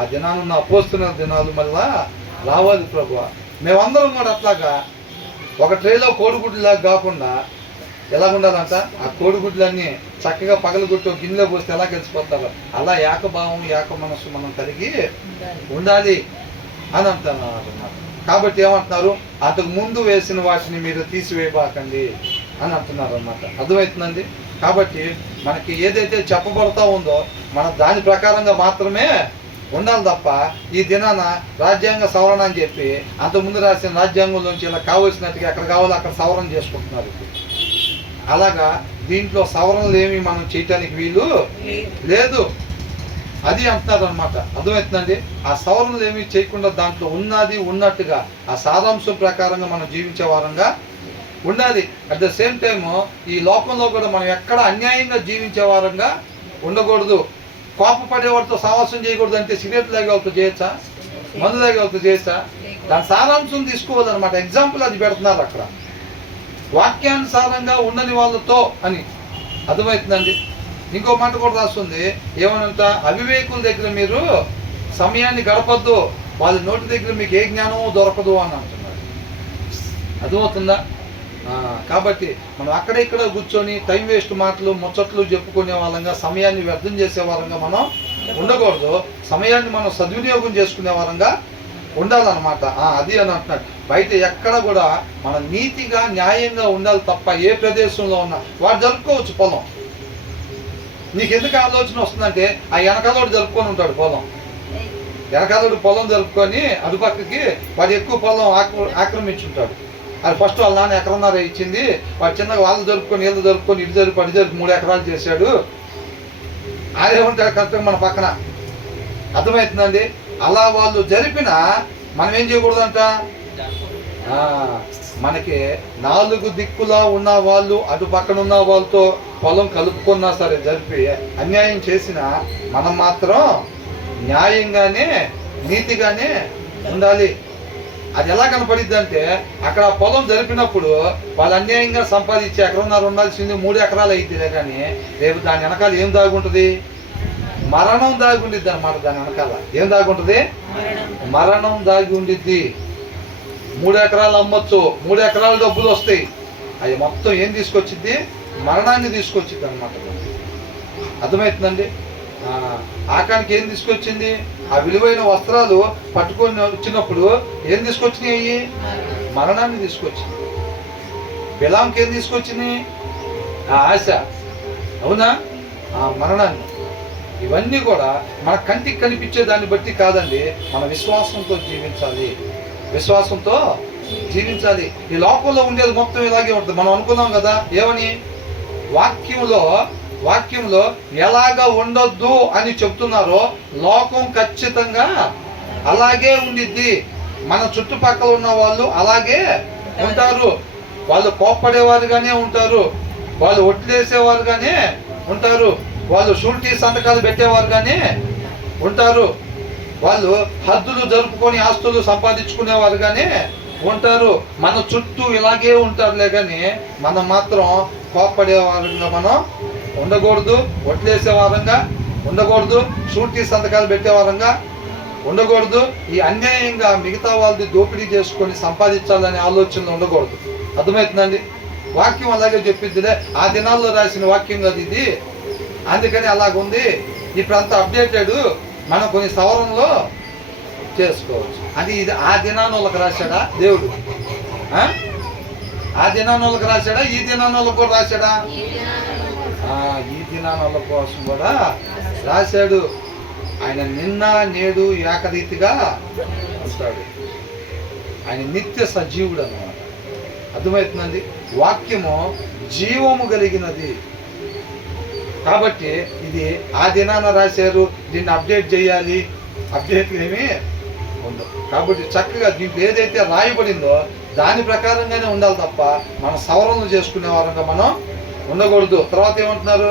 ఆ దినాలు ఉన్న అపోస్తున్న దినాలు మళ్ళా రావాలి ప్రభువా. మేమందరం కూడా అట్లాగా ఒక ట్రేలో కోడిగుడ్డులాగా కాకుండా ఎలా ఉండాలంట, ఆ కోడిగుడ్లన్నీ చక్కగా పగలగొట్టి గిన్నెలో పోస్తే ఎలా కలిసిపోతారో అలా ఏకభావం ఏక మనస్సు మనం కలిగి ఉండాలి అని అంటున్నారు. కాబట్టి ఏమంటున్నారు, అంతకు ముందు వేసిన వాటిని మీరు తీసివేయబాకండి అని అంటున్నారు అన్నమాట. అర్థమవుతుందండి? కాబట్టి మనకి ఏదైతే చెప్పబడతా ఉందో మనం దాని ప్రకారంగా మాత్రమే ఉండాలి తప్ప ఈ దినాన రాజ్యాంగ సవరణ అని చెప్పి అంతకుముందు రాసిన రాజ్యాంగంలోంచి ఇలా కావలసినట్టుగా ఎక్కడ కావాలో అక్కడ సవరణ చేసుకుంటున్నారు. అలాగా దీంట్లో సవరణలు ఏమి మనం చేయటానికి వీలు లేదు అది అంటున్నారు అనమాట. అర్థమవుతుందండి? ఆ సవరణలు ఏమి చేయకుండా దాంట్లో ఉన్నది ఉన్నట్టుగా ఆ సారాంశం ప్రకారంగా మనం జీవించే వారంగా ఉండాలి. అట్ ద సేమ్ టైము ఈ లోకంలో కూడా మనం ఎక్కడ అన్యాయంగా జీవించే వారంగా ఉండకూడదు. కోపపడేవాడితో సావాసం చేయకూడదు అంటే సిగరెట్ లాగేవాళ్ళతో చేయొచ్చా? మందు లాగేవాళ్ళతో చేయొచ్చా? దాని సారాంశం తీసుకోవాలన్నమాట. ఎగ్జాంపుల్ అది పెడుతున్నారు అక్కడ, వాక్యానుసారంగా ఉండని వాళ్ళతో అని. అర్థమవుతుందండి? ఇంకో మాట కూడా రాస్తుంది ఏమనంట, అవివేకుల దగ్గర మీరు సమయాన్ని గడపద్దు, వాళ్ళ నోటి దగ్గర మీకు ఏ జ్ఞానమో దొరకదు అని అంటున్నారు. అర్థమవుతుందా? కాబట్టి మనం అక్కడ ఇక్కడ కూర్చొని టైం వేస్ట్ మాటలు ముచ్చట్లు చెప్పుకునే వాళ్ళంగా సమయాన్ని వ్యర్థం చేసే వాళ్ళంగా మనం ఉండకూడదు. సమయాన్ని మనం సద్వినియోగం చేసుకునే వారంగా ఉండాలన్నమాట. అది అని అంటున్నాడు. బయట ఎక్కడ కూడా మనం నీతిగా న్యాయంగా ఉండాలి తప్ప ఏ ప్రదేశంలో ఉన్నా వాడు జరుపుకోవచ్చు పొలం. నీకు ఎందుకు ఆలోచన వస్తుందంటే ఆ వెనకాలోడు జరుపుకొని ఉంటాడు పొలం. వెనకాలోడు పొలం జరుపుకొని అటుపక్కకి వాడు ఎక్కువ పొలం ఆక్రమించుంటాడు. అది ఫస్ట్ వాళ్ళ నాన్న ఎకరన్నర ఇచ్చింది, వాడు చిన్నగా వాళ్ళు జరుపుకొని వీళ్ళు జరుపుకొని ఇటు జరుపు అటు జరుపు 3 ఎకరాలు చేశాడు. అదే ఉంటాడు కరెక్ట్గా మన పక్కన. అర్థమవుతుందండి? అలా వాళ్ళు జరిపినా మనం ఏం చేయకూడదంట. మనకి 4 దిక్కులా ఉన్న వాళ్ళు అటు పక్కన ఉన్న వాళ్ళతో పొలం కలుపుకున్నా సరే జరిపి అన్యాయం చేసినా మనం మాత్రం న్యాయంగానే నీతిగానే ఉండాలి. అది ఎలా కనపడిద్ది అంటే అక్కడ పొలం జరిపినప్పుడు వాళ్ళు అన్యాయంగా సంపాదించి ఎకరన్నర ఉండాల్సింది 3 ఎకరాలు అయితేనే కానీ రేపు దాని వెనకాల ఏం దాగుంటుంది? మరణం దాగి ఉండిద్ది అనమాట. దాని వెనకాల ఏం దాగుంటుంది? మరణం దాగి ఉండిద్ది. 3 ఎకరాలు అమ్మొచ్చు, 3 ఎకరాల డబ్బులు వస్తాయి. అవి మొత్తం ఏం తీసుకొచ్చిద్ది? మరణాన్ని తీసుకొచ్చిద్ది అనమాట. అర్థమవుతుందండి? ఆకానికి ఏం తీసుకొచ్చింది? ఆ విలువైన వస్త్రాలు పట్టుకొని వచ్చినప్పుడు ఏం తీసుకొచ్చినాయి? మరణాన్ని తీసుకొచ్చింది. బిలాంకి ఏం తీసుకొచ్చింది? ఆ ఆశ. అవునా? ఆ మరణాన్ని. ఇవన్నీ కూడా మన కంటికి కనిపించే దాన్ని బట్టి కాదండి. మన విశ్వాసంతో జీవించాలి. విశ్వాసంతో జీవించాలి. ఈ లోకంలో ఉండేది మొత్తం ఇలాగే ఉంటుంది. మనం అనుకున్నాం కదా ఏమని? వాక్యంలో ఎలాగ ఉండొద్దు అని చెప్తున్నారో లోకం ఖచ్చితంగా అలాగే ఉండిద్ది. మన చుట్టుపక్కల ఉన్న వాళ్ళు అలాగే ఉంటారు. వాళ్ళు కోప్పడేవారుగానే ఉంటారు, వాళ్ళు ఒట్లేసేవారుగానే ఉంటారు, వాళ్ళు షూరిటీ సంతకాలు పెట్టేవారుగానే ఉంటారు, వాళ్ళు హద్దులు జరుపుకొని ఆస్తులు సంపాదించుకునేవారుగానే ఉంటారు. మన చుట్టూ ఇలాగే ఉంటారులే కానీ మనం మాత్రం కోప్పడేవారంగా మనం ఉండకూడదు, ఒట్లేసేవారంగా ఉండకూడదు, షూరిటీ సంతకాలు పెట్టేవారంగా ఉండకూడదు. ఈ అన్యాయంగా మిగతా వాళ్ళది దోపిడీ చేసుకొని సంపాదించాలనే ఆలోచనలు ఉండకూడదు. అర్థమవుతుందండి? వాక్యం అలాగే చెప్పిద్దిలే. ఆ దినాల్లో రాసిన వాక్యం కదా ఇది, అందుకని అలాగుంది. ఇప్పుడంతా అప్డేటెడ్, మనం కొన్ని సవరణలో చేసుకోవచ్చు. అది ఇది ఆ దినానోళ్ళకి రాశాడా దేవుడు? ఆ దినానోళ్ళకి రాశాడా? ఈ దినానోళ్ళకి కూడా రాశాడా? ఈ దినానోళ్ళ కోసం కూడా రాశాడు. ఆయన నిన్న నేడు ఏకరీతిగా ఉంటాడు. ఆయన నిత్య సజీవుడు అన్నమాట. అర్థమవుతుందండి? వాక్యము జీవము కలిగినది కాబట్టి ఇది ఆ దినాన రాశారు, దీన్ని అప్డేట్ చేయాలి, అప్డేట్లు ఏమీ ఉండవు. కాబట్టి చక్కగా దీంట్లో ఏదైతే రాయబడిందో దాని ప్రకారంగానే ఉండాలి తప్ప మనం సవరణలు చేసుకునే వారంగా మనం ఉండకూడదు. తర్వాత ఏమంటున్నారు?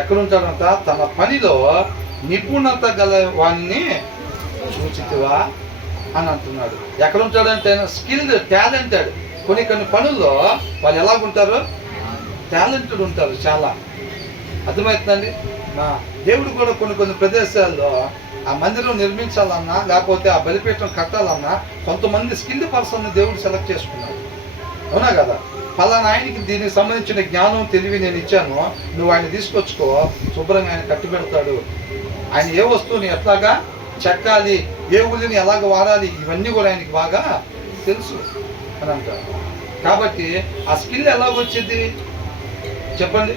ఎక్కడుంటాడంట? తన పనిలో నిపుణత గల వాణ్ణి చూచితివా అని అంటున్నాడు. ఎక్కడుంటాడంటే స్కిల్డ్, టాలెంటెడ్. కొన్ని పనుల్లో వాళ్ళు ఎలాగుంటారు? టాలెంటెడ్ ఉంటారు చాలా. అర్థమవుతుందండి? దేవుడు కూడా కొన్ని ప్రదేశాల్లో ఆ మందిరం నిర్మించాలన్నా లేకపోతే ఆ బలిపీఠం కట్టాలన్నా కొంతమంది స్కిల్డ్ పర్సన్ని దేవుడు సెలెక్ట్ చేసుకున్నాడు. అవునా కదా? ఫలానా ఆయనకి దీనికి సంబంధించిన జ్ఞానం తెలివి నేను ఇచ్చాను, నువ్వు ఆయన తీసుకొచ్చుకో, శుభ్రంగా ఆయన కట్టి పెడతాడు. ఆయన ఏ వస్తువుని ఎట్లాగా చెక్కాలి, ఏ ఉల్లిని ఎలాగ వాడాలి, ఇవన్నీ కూడా ఆయనకి బాగా తెలుసు అని అంటారు. కాబట్టి ఆ స్కిల్ ఎలాగొచ్చింది చెప్పండి?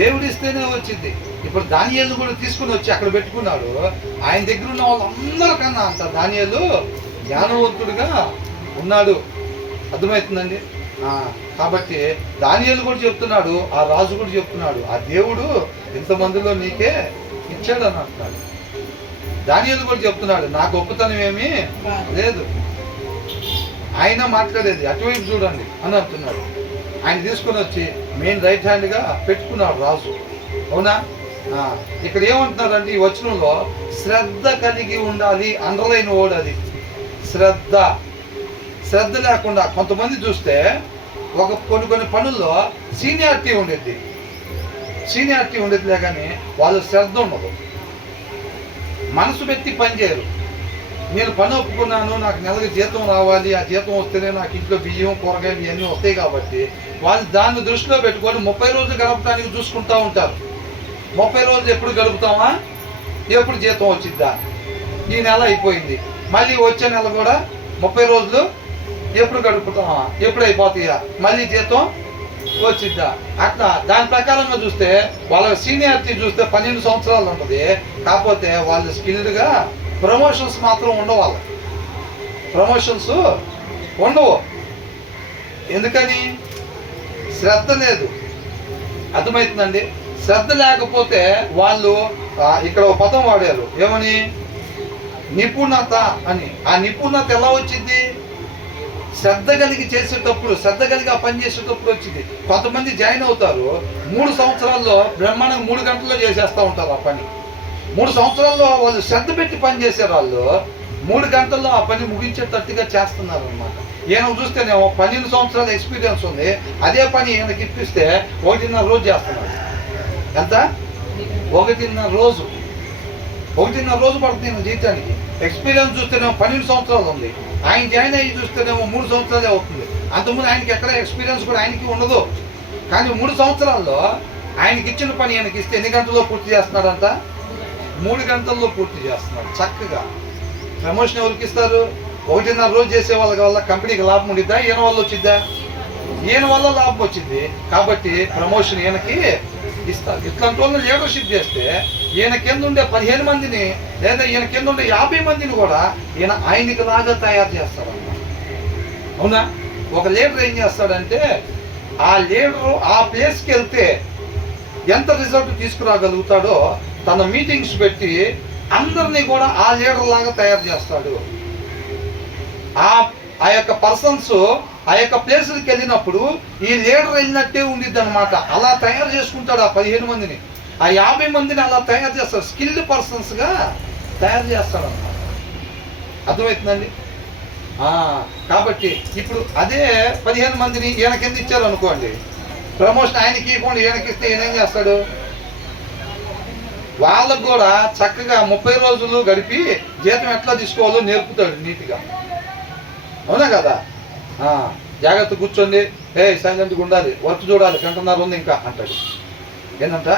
దేవుడిస్తేనే వచ్చింది. ఇప్పుడు దానియేలు కూడా తీసుకుని వచ్చి అక్కడ పెట్టుకున్నాడు. ఆయన దగ్గర ఉన్న వాళ్ళందరికన్నా అంత దానియేలు జ్ఞానవంతుడిగా ఉన్నాడు. అర్థమవుతుందండి? కాబట్టి దానియేలు కూడా చెప్తున్నాడు, ఆ రాజు కూడా చెప్తున్నాడు, ఆ దేవుడు ఇంతమందిలో నీకే ఇచ్చాడు అని అంటున్నాడు. దానియేలు కూడా చెప్తున్నాడు, నా గొప్పతనం ఏమీ లేదు, ఆయన మాట్లాడేది అటువైపు చూడండి అని అంటున్నాడు. ఆయన తీసుకొని వచ్చి మెయిన్ రైట్ హ్యాండ్గా పెట్టుకున్నాడు రాజు. అవునా? ఇక్కడ ఏమంటున్నారంటే ఈ వచనంలో శ్రద్ధ కలిగి ఉండాలి. అండర్లైన్ వర్డ్ అది, శ్రద్ధ. శ్రద్ధ లేకుండా కొంతమంది చూస్తే కొన్ని పనుల్లో సీనియారిటీ ఉండేదిలే కానీ వాళ్ళు శ్రద్ధ ఉండదు, మనసు పెట్టి పనిచేయరు. నేను పని ఒప్పుకున్నాను, నాకు నెలకి జీతం రావాలి, ఆ జీతం వస్తేనే నాకు ఇంట్లో బియ్యం కూరగాయలు ఇవన్నీ వస్తాయి కాబట్టి వాళ్ళు దాన్ని దృష్టిలో పెట్టుకొని 30 రోజులు గడపడానికి చూసుకుంటూ ఉంటారు. 30 రోజులు ఎప్పుడు గడుపుతామా, ఎప్పుడు జీతం వచ్చిద్దా, ఈ నెల అయిపోయింది, మళ్ళీ వచ్చే నెల కూడా 30 రోజులు ఎప్పుడు గడుపుతామా, ఎప్పుడు అయిపోతాయా, మళ్ళీ జీతం వచ్చిద్దా, అట్లా దాని ప్రకారంగా చూస్తే వాళ్ళ సీనియారిటీ చూస్తే 12 సంవత్సరాలు ఉంటుంది. కాకపోతే వాళ్ళు స్కిల్డ్గా ప్రమోషన్స్ మాత్రం ఉండవు, వాళ్ళకి ప్రమోషన్స్ ఉండవు. ఎందుకని? శ్రద్ధ లేదు. అర్థమవుతుందండి? శ్రద్ధ లేకపోతే వాళ్ళు ఇక్కడ ఒక పదం వాడారు, ఏమని? నిపుణత అని. ఆ నిపుణత ఎలా వచ్చింది? శ్రద్ధ కలిగి చేసేటప్పుడు, శ్రద్ధ కలిగి ఆ పని చేసేటప్పుడు వచ్చింది. కొంతమంది జాయిన్ అవుతారు, 3 సంవత్సరాల్లో బ్రహ్మాండంగా 3 గంటల్లో చేసేస్తూ ఉంటారు ఆ పని. 3 సంవత్సరాల్లో వాళ్ళు శ్రద్ధ పెట్టి పని చేసే వాళ్ళు 3 గంటల్లో ఆ పని ముగించేటట్టుగా చేస్తున్నారు అనమాట. ఈయన చూస్తేనేమో 12 సంవత్సరాల ఎక్స్పీరియన్స్ ఉంది, అదే పని ఈయనకి ఇప్పిస్తే 1.5 రోజు చేస్తున్నాడు. ఎంత? 1.5 రోజు. 1.5 రోజు పడుతుంది ఈయన జీవితానికి. ఎక్స్పీరియన్స్ చూస్తేనేమో 12 సంవత్సరాలు ఉంది, ఆయన జాయిన్ అయ్యి చూస్తేనేమో 3 సంవత్సరాలే అవుతుంది. అంతకుముందు ఆయనకి ఎక్కడ ఎక్స్పీరియన్స్ కూడా ఆయనకి ఉండదు. కానీ 3 సంవత్సరాల్లో ఆయనకి ఇచ్చిన పని ఈయనకి ఇస్తే ఎన్ని గంటల్లో పూర్తి చేస్తున్నాడంట? 3 గంటల్లో పూర్తి చేస్తున్నాడు చక్కగా. ప్రమోషన్ ఎవరికి ఇస్తారు? 1.5 రోజు చేసే వాళ్ళ వల్ల కంపెనీకి లాభం ఉండిద్దా, ఈయన వల్ల వచ్చిద్దా? ఈయన వల్ల లాభం వచ్చింది కాబట్టి ప్రమోషన్ ఈయనకి ఇస్తారు. ఇట్లాంటి వాళ్ళు లీడర్షిప్ చేస్తే ఈయన కింద ఉండే 15 మందిని లేదా ఈయన కింద ఉండే 50 మందిని కూడా ఈయన ఆయనకి లాగా తయారు చేస్తాడన్నమాట. అవునా? ఒక లీడర్ ఏం చేస్తాడంటే ఆ లీడరు ఆ ప్లేస్కి వెళ్తే ఎంత రిజల్ట్ తీసుకురాగలుగుతాడో తన మీటింగ్స్ పెట్టి అందరినీ కూడా ఆ లీడర్ లాగా తయారు చేస్తాడు. ఆ యొక్క పర్సన్స్ ఆ యొక్క ప్లేస్కి వెళ్ళినప్పుడు ఈ లీడర్ వెళ్ళినట్టే ఉండిద్ది అనమాట. అలా తయారు చేసుకుంటాడు ఆ 15 మందిని, ఆ 50 మందిని అలా తయారు చేస్తాడు, స్కిల్డ్ పర్సన్స్గా తయారు చేస్తాడు అనమాట. అర్థమవుతుందండి? కాబట్టి ఇప్పుడు అదే 15 మందిని ఈయన కింద ఇచ్చారు అనుకోండి, ప్రమోషన్ ఆయనకి ఇవ్వకుండా ఈయనకి ఇస్తే ఈయన ఏం చేస్తాడు? వాళ్ళకు కూడా చక్కగా 30 రోజులు గడిపి జీతం ఎట్లా తీసుకోవాలో నేర్పుతాడు నీట్గా. అవునా కదా? జాగ్రత్త కూర్చోండి, సైలెంట్గా ఉండాలి, వర్క్ చూడాలి, 1.5 ఉంది ఇంకా అంటాడు. ఏంటంట?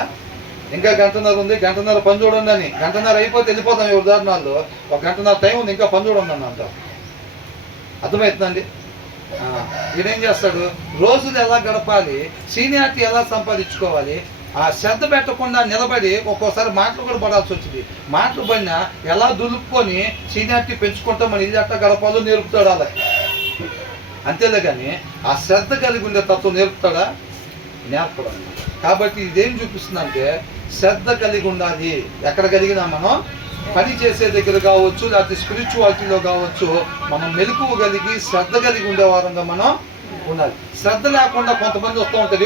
ఇంకా 1.5 ఉంది, 1.5 పని చూడండి అని. 1.5 అయిపోతే వెళ్ళిపోతాం ఈ ఉదాహరణలో, 1.5 టైం ఉంది ఇంకా పని చూడండి అని అంటారు. అర్థమవుతుందండి? ఈయనేం చేస్తాడు? రోజులు ఎలా గడపాలి, సీనియారిటీ ఎలా సంపాదించుకోవాలి, ఆ శ్రద్ధ పెట్టకుండా నిలబడి ఒక్కోసారి మాటలు కూడా పడాల్సి వచ్చింది. మాటలు పడినా ఎలా దులుపుకొని సీనియారిటీ పెంచుకుంటా మన ఇల్లు ఎట్లా గడపాలో నేర్పుతాడు అలా. అంతేలే కానీ ఆ శ్రద్ధ కలిగి ఉండే తత్వం నేర్పుతాడా? నేర్పడు. కాబట్టి ఇదేం చూపిస్తుందంటే శ్రద్ధ కలిగి ఉండాలి. ఎక్కడ కలిగినా మనం పని చేసే దగ్గర కావచ్చు, లేకపోతే స్పిరిచువాలిటీలో కావచ్చు, మనం మెలకువ కలిగి శ్రద్ధ కలిగి ఉండే వారంగా మనం ఉండాలి. శ్రద్ధ లేకుండా కొంతమంది వస్తూ ఉంటారు,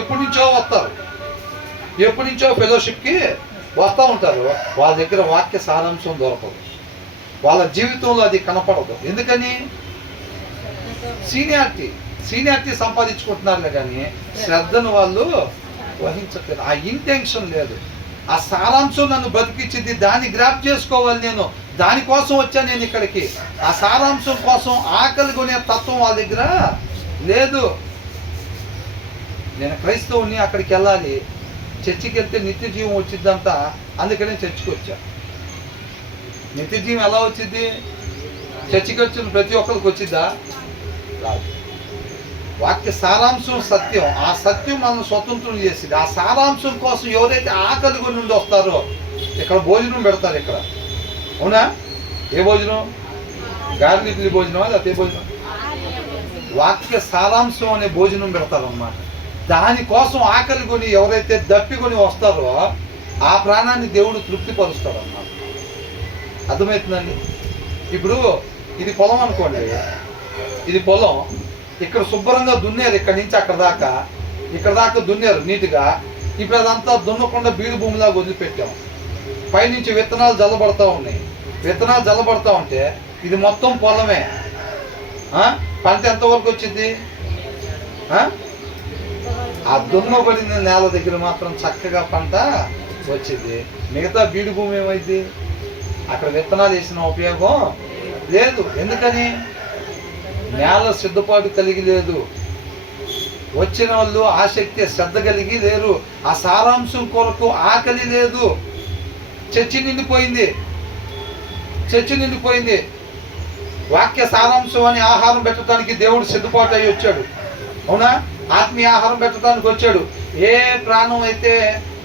ఎప్పటి నుంచో ఫెలోషిప్కి వస్తూ ఉంటారు. వాళ్ళ దగ్గర వాక్య సారాంశం దొరకదు, వాళ్ళ జీవితంలో అది కనపడదు. ఎందుకని? సీనియారిటీ సంపాదించుకుంటున్నారులే కానీ శ్రద్ధను వాళ్ళు వహించట్లేదు. ఆ ఇంటెన్షన్ లేదు, ఆ సారాంశం నన్ను బతికించింది, దాన్ని గ్రాప్ చేసుకోవాలి, నేను దానికోసం వచ్చాను నేను ఇక్కడికి, ఆ సారాంశం కోసం ఆకలి కొనే తత్వం వాళ్ళ దగ్గర లేదు. నేను క్రైస్తవుని, అక్కడికి వెళ్ళాలి, చర్చికి వెళ్తే నిత్య జీవం వచ్చిద్దంతా, అందుకనే చర్చికి వచ్చా. నిత్య జీవం ఎలా వచ్చింది? చర్చికి వచ్చిన ప్రతి ఒక్కరికి వచ్చిద్దా? రాదు. వాక్య సారాంశం సత్యం, ఆ సత్యం మనం స్వతంత్రం చేసింది. ఆ సారాంశం కోసం ఎవరైతే ఆకలి కొని నుండి వస్తారో ఇక్కడ భోజనం పెడతారు. ఇక్కడ అవునా? ఏ భోజనం? గార్లి ఇడ్లీ భోజనమా లేకపోతే ఏ భోజనం? వాక్య సారాంశం అనే భోజనం పెడతారు అన్నమాట. దానికోసం ఆకలి కొని ఎవరైతే దప్పికొని వస్తారో ఆ ప్రాణాన్ని దేవుడు తృప్తిపరుస్తాడు అన్నమాట. అర్థమవుతుందండి? ఇప్పుడు ఇది పొలం అనుకోండి, ఇది పొలం, ఇక్కడ శుభ్రంగా దున్నారు, ఇక్కడి నుంచి అక్కడ దాకా దున్నారు నీట్గా. ఇప్పుడు అదంతా దున్నకుండా బీడు భూమిలాగా వదిలిపెట్టాం. పైనుంచి విత్తనాలు జల్లబడతా ఉన్నాయి. విత్తనాలు జల్లబడతా ఉంటే ఇది మొత్తం పొలమే. పంట ఎంతవరకు వచ్చింది? ఆ దున్నబడిన నేల దగ్గర మాత్రం చక్కగా పంట వచ్చింది. మిగతా బీడు భూమి ఏమైంది? అక్కడ విత్తనాలు వేసిన ఉపయోగం లేదు. ఎందుకని? నేల సిద్ధపాటు కలిగి లేదు. వచ్చిన వాళ్ళు ఆసక్తి శ్రద్ధ కలిగి లేరు. ఆ సారాంశం కొరకు ఆకలి లేదు. చర్చి నిండిపోయింది. వాక్య సారాంశం అని ఆహారం పెట్టడానికి దేవుడు సిద్ధపాటు అయ్యి వచ్చాడు. అవునా? ఆత్మీయ ఆహారం పెట్టడానికి వచ్చాడు. ఏ ప్రాణం అయితే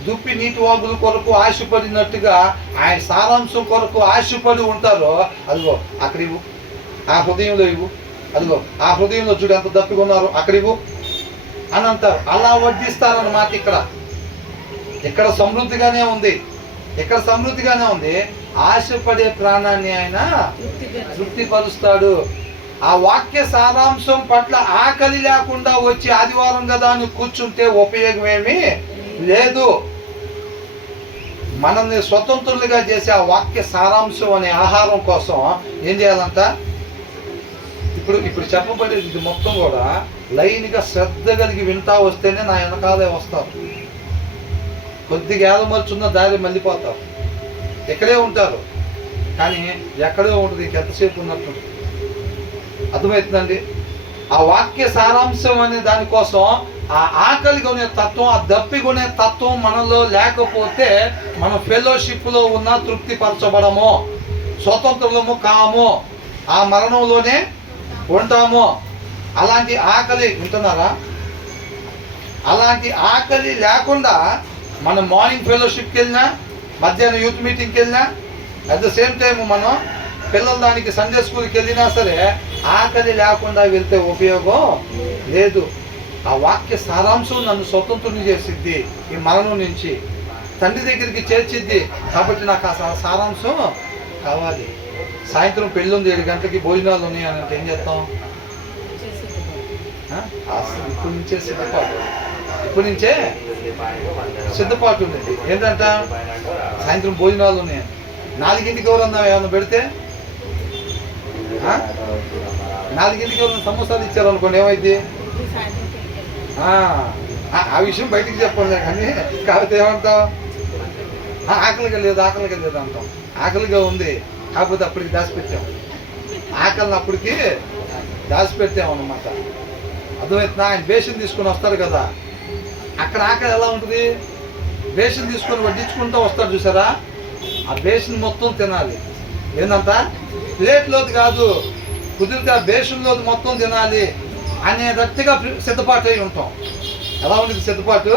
దుప్పి నీటి వాగుల కొరకు ఆశపడినట్టుగా ఆయన సారాంశం కొరకు ఆశపడి ఉంటారో, అదిగో అక్కడ ఇవ్వు, ఆ హృదయంలో ఇవ్వు, అదిగో ఆ హృదయంలో చూడు ఎంత దప్పిగా ఉన్నారు, అక్కడ ఇవ్వు అని అంటారు. అలా వడ్డిస్తారన్నమాట. ఇక్కడ సమృద్ధిగానే ఉంది. ఆశపడే ప్రాణాన్ని ఆయన తృప్తిపరుస్తాడు. ఆ వాక్య సారాంశం పట్ల ఆకలి లేకుండా వచ్చి ఆదివారం కదా అని కూర్చుంటే ఉపయోగం ఏమీ లేదు. మనల్ని స్వతంత్రులుగా చేసే ఆ వాక్య సారాంశం అనే ఆహారం కోసం ఏం చేయాలంట? ఇప్పుడు చెప్పబడేది ఇది మొత్తం కూడా లైన్గా శ్రద్ధ కలిగి వింటా వస్తేనే నా వెనకాలే వస్తారు. కొద్దిగా ఏదమర్చున్న దారి మళ్ళీపోతారు. ఇక్కడే ఉంటారు కానీ ఎక్కడో ఉంటుంది, ఎంతసేపు ఉన్నట్టు. అర్థమవుతుందండి? ఆ వాక్య సారాంశం అనే దానికోసం ఆ ఆకలి కొనే తత్వం, ఆ దప్పి కొనే తత్వం మనలో లేకపోతే మనం ఫెలోషిప్లో ఉన్న తృప్తిపరచబడము, స్వతంత్రులము కాము, ఆ మరణంలోనే ఉంటాము. అలాంటి ఆకలి వింటున్నారా? అలాంటి ఆకలి లేకుండా మనం మార్నింగ్ ఫెలోషిప్కి వెళ్ళినా, మధ్యాహ్నం యూత్ మీటింగ్కి వెళ్ళినా, అట్ ద సేమ్ టైం మనం పిల్లల దానికి సండే స్కూల్కి వెళ్ళినా సరే ఆకలి లేకుండా వెళ్తే ఉపయోగం లేదు. ఆ వాక్య సారాంశం నన్ను స్వతంత్రుని చేసిద్ది, ఈ మరణం నుంచి తండ్రి దగ్గరికి చేర్చిద్ది. కాబట్టి నాకు ఆ సారాంశం కావాలి. సాయంత్రం పెళ్ళి ఉంది, 7 గంటలకి భోజనాలు ఉన్నాయి అని అంటే ఏం చేస్తాం? ఇప్పటి నుంచే సిద్ధపాటు ఉంది. ఏంటంట? సాయంత్రం భోజనాలు ఉన్నాయి. 4ంటికి ఎవరన్నా ఏమన్నా పెడితే, 4ంటికి ఎవరన్నా సమోసాలు ఇచ్చారు అనుకోండి, ఏమైంది? ఆ విషయం బయటికి చెప్పండి. కానీ కాకపోతే ఏమంటాం? ఆకలిగా లేదు అంటాం. ఆకలిగా ఉంది, కాకపోతే అప్పటికి దాచిపెట్టాం. ఆకలిని అప్పటికి దాచిపెట్టామన్నమాట. అర్థమవుతుందా? ఆయన బేషన్ తీసుకొని వస్తాడు కదా, అక్కడ ఆకలి ఎలా ఉంటుంది? బేషన్ తీసుకొని వడ్డించుకుంటూ వస్తాడు చూసారా? ఆ బేషన్ మొత్తం తినాలి. ఏందంట? ప్లేట్లోది కాదు, కుదిరితే ఆ బేషన్లోది మొత్తం తినాలి అనేటట్టుగా సిద్ధపాటు అయి ఉంటాం. ఎలా ఉంటుంది సిద్ధపాటు?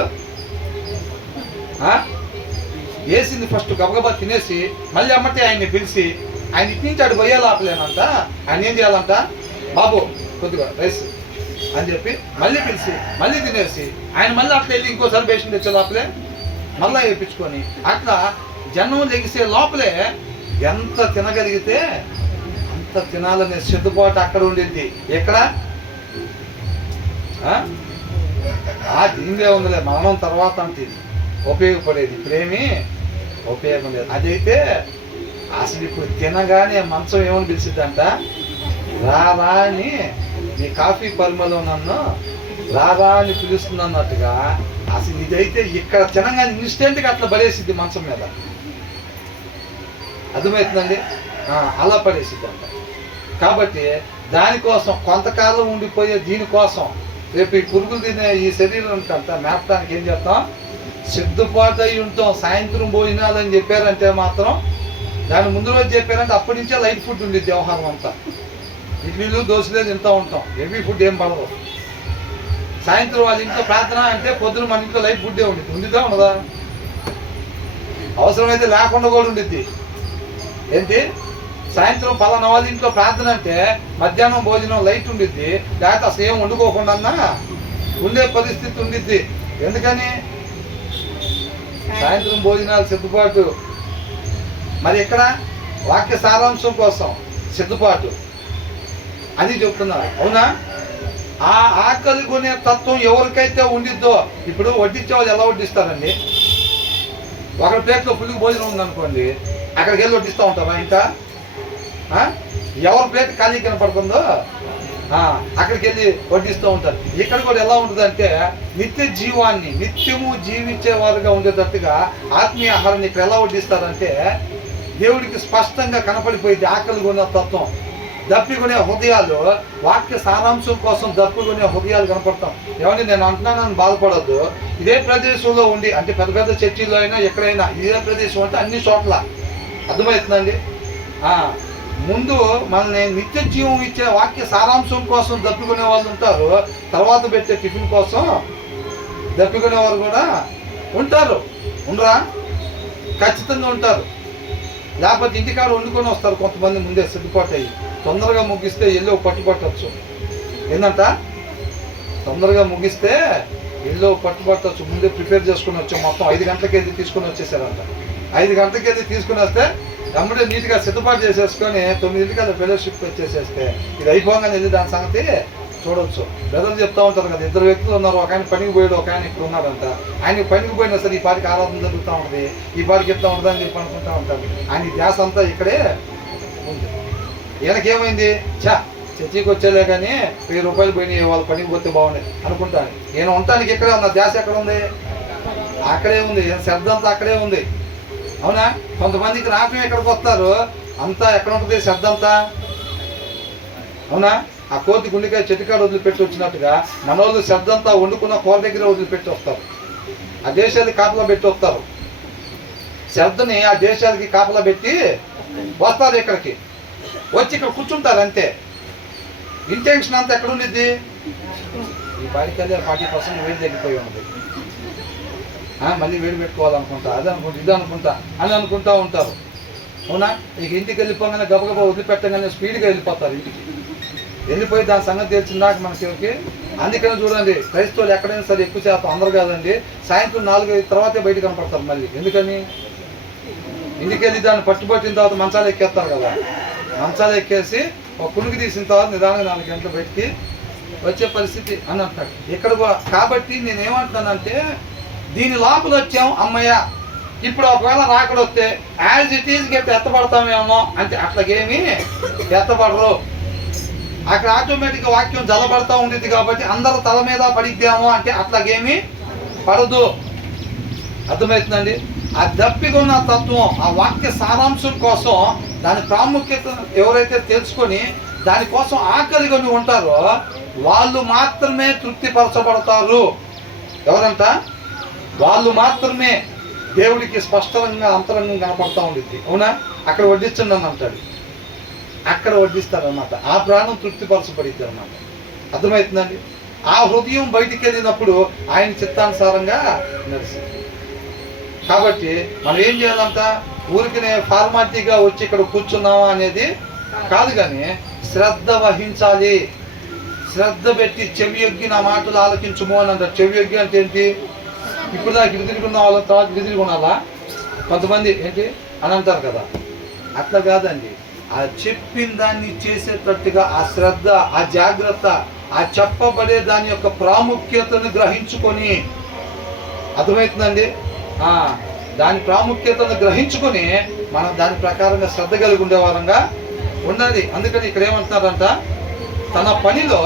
వేసింది ఫస్ట్ గబగబా తినేసి మళ్ళీ అమ్మటే ఆయన్ని పిలిచి, ఆయన ఇట్నుంచి అటు పోయే లోపలేనంట ఆయన ఏం చేయాలంట? బాబు కొద్దిగా రైస్ అని చెప్పి మళ్ళీ పిలిచి మళ్ళీ తినేసి ఆయన మళ్ళీ అట్లా వెళ్ళి ఇంకోసారి బేషన్ తెచ్చే లోపలే మళ్ళీ వేయించుకొని అట్లా జనం లెగిసే లోపలే ఎంత తినగలిగితే అంత తినాలనే సిద్ధపాటు అక్కడ ఉండింది. ఎక్కడ? దీనిదే ఉందిలే, మరణం తర్వాత అంటే ఉపయోగపడేది. ఇప్పుడేమీ ఉపయోగం లేదు. అదైతే అసలు ఇప్పుడు తినగానే మంచం ఏమని పిలిచిద్దంట? రారా అని, నీ కాఫీ పరిమళం నన్ను రారా అని పిలుస్తుంది అన్నట్టుగా. అసలు ఇదైతే ఇక్కడ తినగానే ఇన్స్టెంట్గా అట్లా పడేసిద్ది మంచం మీద. అర్థమవుతుందండి? అలా పడేసిద్దంట. కాబట్టి దానికోసం కొంతకాలం ఉండిపోయే దీనికోసం రేపు ఈ పురుగులు తినే ఈ శరీరం అంతా మేపడానికి ఏం చేస్తాం? సిద్ధపాటు అయి ఉంటాం. సాయంత్రం భోజనాలు అని చెప్పారంటే మాత్రం, దాని ముందు రోజు చెప్పారంటే అప్పటి నుంచే లైట్ ఫుడ్ ఉండేది. వ్యవహారం అంతా ఇడ్లీలు దోశలే తింటూ ఉంటాం, హెవీ ఫుడ్ ఏం పడదు. సాయంత్రం వాళ్ళ ఇంట్లో ప్రార్థన అంటే పొద్దున మన ఇంట్లో లైట్ ఫుడ్డే ఉండిద్దా ఉండదా? అవసరమైతే లేకుండా కూడా ఉండిద్ది. ఏంటి? సాయంత్రం పలానా వాళ్ళ ఇంట్లో ప్రార్థన అంటే మధ్యాహ్నం భోజనం లైట్ ఉండిద్ది, లేకపోతే అసలు ఏం వండుకోకుండా ఉండే పరిస్థితి ఉండిద్ది. ఎందుకని? సాయంత్రం భోజనాలు సిద్ధపాటు. మరి ఇక్కడ వాక్య సారాంశం కోసం సిద్ధపాటు, అది చెప్తున్నారు. అవునా? ఆ ఆకలి కొనే తత్వం ఎవరికైతే ఉండిద్దో, ఇప్పుడు వడ్డించే వాళ్ళు ఎలా వడ్డిస్తారండి? ఒకరి ప్లేట్లో ఫుల్గా భోజనం ఉందనుకోండి, అక్కడికి వెళ్ళి వడ్డిస్తూ ఉంటారా? ఇంకా ఎవరి ప్లేట్ ఖాళీ కనపడుతుందో అక్కడికి వెళ్ళి వడ్డిస్తూ ఉంటారు. ఇక్కడ కూడా ఎలా ఉంటుందంటే నిత్య జీవాన్ని నిత్యము జీవించేవారుగా ఉండేటట్టుగా ఆత్మీయ ఆహారాన్ని ఇక్కడ ఎలా వడ్డిస్తారంటే దేవుడికి స్పష్టంగా కనపడిపోయింది ఆకలి కొన్న తత్వం. దప్పికొనే హృదయాలు, వాక్య సారాంశం కోసం దప్పికొనే హృదయాలు కనపడతాం. ఏమంటే నేను అంటున్నానని బాధపడద్దు. ఇదే ప్రదేశంలో ఉండి, అంటే పెద్ద పెద్ద చర్చిలో అయినా ఎక్కడైనా ఇదే ప్రదేశం అంటే అన్ని చోట్ల, అర్థమవుతుందండి. ముందు మనల్ని నిత్య జీవం ఇచ్చే వాక్య సారాంశం కోసం దప్పికొనే వాళ్ళు ఉంటారు, తర్వాత పెట్టే టిఫిన్ కోసం దప్పికొనే వారు కూడా ఉంటారు. ఉండరా? ఖచ్చితంగా ఉంటారు. లేకపోతే ఇంటికాడ వండుకొని వస్తారు కొంతమంది, ముందే సిద్ధపాటు అయ్యి తొందరగా ముగిస్తే ఎల్లో పట్టుబట్టచ్చు. ఏంటంట? తొందరగా ముగిస్తే ఎల్లో పట్టుబట్టచ్చు, ముందే ప్రిపేర్ చేసుకుని వచ్చాం. మొత్తం 5 గంటలకి వెళ్ళి తీసుకుని వచ్చేసారంట. 5 గంటలకి వెళ్ళి తీసుకుని వస్తే వెంబడే నీట్గా సిద్ధపాటు చేసేసుకొని 9ంటికి అది ఫెలోషిప్ వచ్చేసేస్తే ఇది అయిపోగానే వెళ్ళి దాని సంగతి చూడవచ్చు. బ్రదర్లు చెప్తా ఉంటారు కదా, 2 వ్యక్తులు ఉన్నారు, ఒక ఆయన పనికి పోయాడు, ఒక ఆయన ఇక్కడ ఉన్నాడంట. ఆయనకి పనికి పోయినా సరే ఈ పాటికి ఆరాధన జరుగుతూ ఉంటుంది, ఈ పాటికి ఎట్లా ఉంటుంది అని చెప్పి అనుకుంటా ఉంటాడు. ఆయన ధ్యాస అంతా ఇక్కడే ఉంది. ఈయనకేమైంది, చర్చికి వచ్చేలే కానీ 1000 రూపాయలు పోయినాయి, వాళ్ళు పనికి పోతే బాగుండే అనుకుంటాను. ఈయన ఉండటానికి ఇక్కడే ఉన్న ధ్యాస ఎక్కడ ఉంది? అక్కడే ఉంది. శ్రద్ధ అంతా అక్కడే ఉంది. అవునా? కొంతమందికి రావటం ఎక్కడికి వస్తారు, అంతా ఎక్కడ ఉంటుంది శ్రద్ధ అంతా? అవునా? ఆ కోతి గుండెకాయ చెట్టుకాడ వదిలిపెట్టి వచ్చినట్టుగా మన వాళ్ళు శ్రద్ధ అంతా వండుకున్న కూర దగ్గర వదిలిపెట్టి వస్తారు, ఆ దేశాలకి కాపలా పెట్టి వస్తారు. శ్రద్ధని ఆ దేశాలకి కాపలా పెట్టి వస్తారు, ఇక్కడికి వచ్చి ఇక్కడ కూర్చుంటారు అంతే. ఇంటెన్షన్ అంతా ఎక్కడ ఉండిద్ది? ఈ బాడికల్లి 40% వేడి తగ్గిపోయి ఉంది, మళ్ళీ వేడి పెట్టుకోవాలనుకుంటా, అది అనుకుంటా, ఇది అనుకుంటా అని అనుకుంటూ ఉంటారు. అవునా? ఇక ఇంటికి వెళ్ళిపోగానే గబగబా వదిలిపెట్టగానే స్పీడ్గా వెళ్ళిపోతారు ఇంటికి. వెళ్ళిపోయి దాని సంగతి తెలిసిందాక మనకి. అందుకనే చూడండి, క్రైస్తవులు ఎక్కడైనా సరే ఎక్కువ శాతం, అందరు కాదండి, సాయంత్రం 4-5 తర్వాతే బయట కనపడతారు మళ్ళీ. ఎందుకని? ఇంటికి వెళ్ళి దాన్ని పట్టుబట్టిన తర్వాత మంచాలు ఎక్కేస్తారు కదా, మంచాలు ఎక్కేసి ఒక పుణుకి తీసిన తర్వాత నిదానంగా 4 గంటల బయటికి వచ్చే పరిస్థితి అని అంటాడు ఇక్కడ కూడా. కాబట్టి నేనేమంటున్నానంటే, దీని లోపల వచ్చాం అమ్మయ్య, ఇప్పుడు ఒకవేళ రాకడ వస్తే యాజ్ ఇట్ ఈజ్ గట్టి ఎత్తపడతామేమో అంటే అట్లాగేమీ ఎత్తపడరు. అక్కడ ఆటోమేటిక్గా వాక్యం జలబడతా ఉండేది కాబట్టి అందరూ తల మీద పడిద్దామో అంటే అట్లాగేమీ పడదు. అర్థమవుతుందండి? ఆ దప్పికొన్న తత్వం, ఆ వాక్య సారాంశం కోసం దాని ప్రాముఖ్యత ఎవరైతే తెలుసుకొని దానికోసం ఆకలిగా ఉంటారో వాళ్ళు మాత్రమే తృప్తిపరచబడతారు. ఎవరంట? వాళ్ళు మాత్రమే దేవుడికి స్పష్టంగా అంతరంగం కనపడతా ఉండిద్ది. అవునా? అక్కడ వడ్డించండి అని అంటాడు, అక్కడ వడ్డిస్తారనమాట. ఆ ప్రాణం తృప్తిపరచబడిద్ది అనమాట. అర్థమవుతుందండి? ఆ హృదయం బయటికి వెళ్ళినప్పుడు ఆయన చిత్తానుసారంగా నడిచింది. కాబట్టి మనం ఏం చేయాలంట? ఊరికినే ఫార్మాలిటీగా వచ్చి ఇక్కడ కూర్చున్నామా అనేది కాదు, కానీ శ్రద్ధ వహించాలి. శ్రద్ధ పెట్టి చెవి యొగ్గి నా మాటలు ఆలకించుము అని అంటారు. చెవి యొగ్గి అంటే ఏంటి? ఇప్పుడు దాకా ఇటు తిరుగున్న వాళ్ళ తర్వాత ఇటు తిరిగి ఉండాలా కొంతమంది ఏంటి అని అంటారు కదా, అట్లా కాదండి. ఆ చెప్పిన దాన్ని చేసేటట్టుగా ఆ శ్రద్ధ, ఆ జాగ్రత్త, ఆ చెప్పబడే దాని యొక్క ప్రాముఖ్యతను గ్రహించుకొని, అర్థమవుతుందండి? దాని ప్రాముఖ్యతను గ్రహించుకొని మనం దాని ప్రకారంగా శ్రద్ధ కలిగి ఉండేవారంగా ఉండాలి. అందుకని ఇక్కడ ఏమంటున్నారంట, తన పనిలో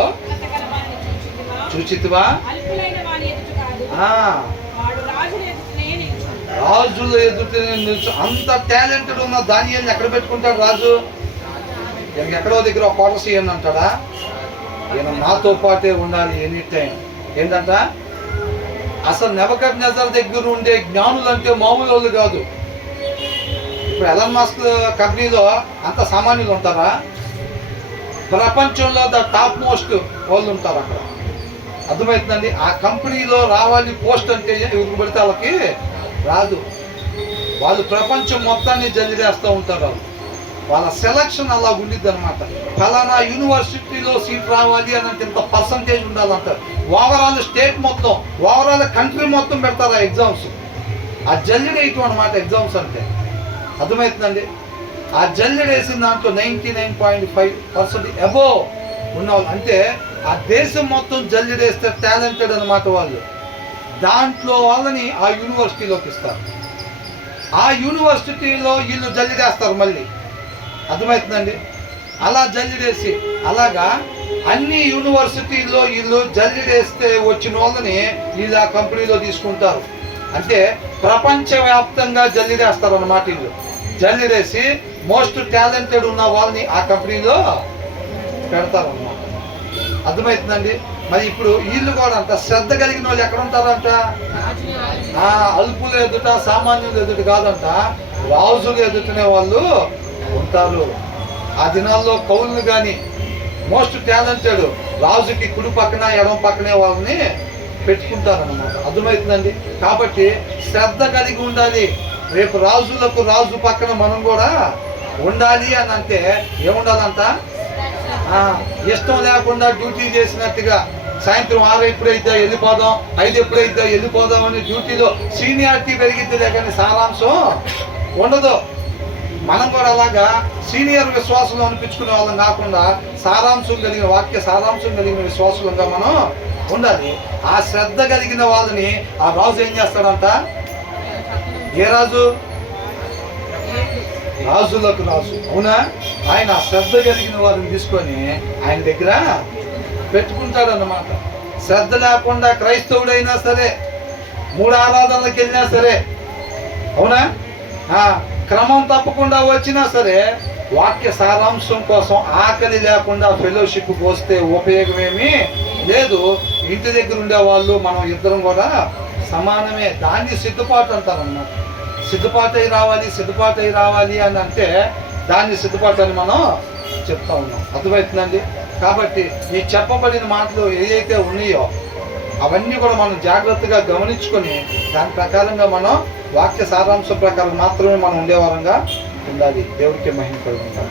చూచితివా, రాజుల ఎదుటనే నిల్చు. అంత టాలెంటెడ్ ఉన్న దానియేలుని ఎక్కడ పెట్టుకుంటాడు రాజు? ఈయనకి ఎక్కడో దగ్గర ఒక క్వార్టర్స్ ఇవ్వండి అంటాడా? ఈయన నాతో పాటే ఉండాలి ఎనీ టైం. ఏంటంట? అసలు నెబుకద్నెజర్ దగ్గర ఉండే జ్ఞానులు అంటే మామూలు వాళ్ళు కాదు. ఇప్పుడు ఎలన్ మస్క్ కంపెనీలో అంత సామాన్యులు ఉంటారా? ప్రపంచంలో టాప్ మోస్ట్ వాళ్ళు ఉంటారు అక్కడ. అర్థమవుతుందండి? ఆ కంపెనీలో రావాలి పోస్ట్ అంటే ఎవరికి పడితే వాళ్ళకి రాదు. వాళ్ళు ప్రపంచం మొత్తాన్ని జల్లిదేస్తూ ఉంటారు. వాళ్ళ సెలక్షన్ అలా ఉండిద్ది అనమాట. ఫలానా యూనివర్సిటీలో సీట్ రావాలి అని అంటే ఇంత పర్సంటేజ్ ఉండాలంటారు. ఓవరాల్ స్టేట్ మొత్తం, ఓవరాల్ కంట్రీ మొత్తం పెడతారు ఆ ఎగ్జామ్స్. ఆ జల్లిడేయటం అనమాట ఎగ్జామ్స్ అంటే. అర్థమవుతుందండి? ఆ జల్లిడేసిన దాంట్లో 99.5% అబోవ్ ఉన్నవాళ్ళు, అంటే ఆ దేశం మొత్తం జల్లిడేస్తే టాలెంటెడ్ అనమాట వాళ్ళు. దాంట్లో వాళ్ళని ఆ యూనివర్సిటీలోకి ఇస్తారు. ఆ యూనివర్సిటీలో వీళ్ళు జల్లిడేస్తారు మళ్ళీ. అర్థమవుతుందండి? అలా జల్లిడేసి అలాగా అన్ని యూనివర్సిటీల్లో వీళ్ళు జల్లిడేస్తే వచ్చిన వాళ్ళని వీళ్ళు ఆ కంపెనీలో తీసుకుంటారు. అంటే ప్రపంచవ్యాప్తంగా జల్లిడేస్తారు అన్నమాట. వీళ్ళు జల్లిడేసి మోస్ట్ టాలెంటెడ్ ఉన్న వాళ్ళని ఆ కంపెనీలో పెడతారన్నమాట. అర్థమవుతుందండి. మరి ఇప్పుడు వీళ్ళు కూడా అంత శ్రద్ధ కలిగిన వాళ్ళు ఎక్కడ ఉంటారంట? అల్పులు ఎదుట, సామాన్యులు ఎదుట కాదంట, రాజులు ఎదుటనే వాళ్ళు ఉంటారు. ఆ దినాల్లో కౌలు కానీ మోస్ట్ టాలెంటెడ్ రాజుకి కుడి పక్కన ఎడమ పక్కనే వాళ్ళని పెట్టుకుంటారన్నమాట. అర్థమవుతుందండి. కాబట్టి శ్రద్ధ కలిగి ఉండాలి. రేపు రాజులకు రాజు పక్కన మనం కూడా ఉండాలి అని అంటే ఏముండాలంట? ఇష్టం లేకుండా డ్యూటీ చేసినట్టుగా సాయంత్రం 6 ఎప్పుడైతే వెళ్ళిపోదాం, 5 ఎప్పుడైతే వెళ్ళిపోదాం అని డ్యూటీలో సీనియారిటీ పెరిగిద్దిలే కానీ సారాంశం ఉండదు. మనం కూడా అలాగా సీనియర్ విశ్వాసులు అనిపించుకునే వాళ్ళం కాకుండా సారాంశం కలిగిన వాక్య సారాంశం కలిగిన విశ్వాసులంగా మనం ఉండాలి. ఆ శ్రద్ధ కలిగిన వాళ్ళని ఆ రాజు ఏం చేస్తాడంట? ఏ రాజు? రాజులకు రాజు, అవునా? ఆయన శ్రద్ధ కలిగిన వారిని తీసుకొని ఆయన దగ్గర పెట్టుకుంటాడన్నమాట. శ్రద్ధ లేకుండా క్రైస్తవుడైనా సరే, 3 ఆరాధనలకు వెళ్ళినా సరే, అవునా, క్రమం తప్పకుండా వచ్చినా సరే, వాక్య సారాంశం కోసం ఆకలి లేకుండా ఫెలోషిప్కి వస్తే ఉపయోగమేమీ లేదు. ఇంటి దగ్గర ఉండే వాళ్ళు మనం ఇద్దరం కూడా సమానమే. దాన్ని సిద్ధపాటు అంటారన్నమాట. సిద్ధపాటు అయి రావాలి అని అంటే దాన్ని సిద్ధపాటు అని మనం చెప్తా ఉన్నాం. అర్థమవుతుందండి. కాబట్టి ఈ చెప్పబడిన మాటలు ఏదైతే ఉన్నాయో అవన్నీ కూడా మనం జాగ్రత్తగా గమనించుకొని దాని ప్రకారంగా మనం వాక్య సారాంశం ప్రకారం మాత్రమే మనం ఉండేవారంగా ఉండాలి. దేవుడికి మహిమ కలుగుతాం.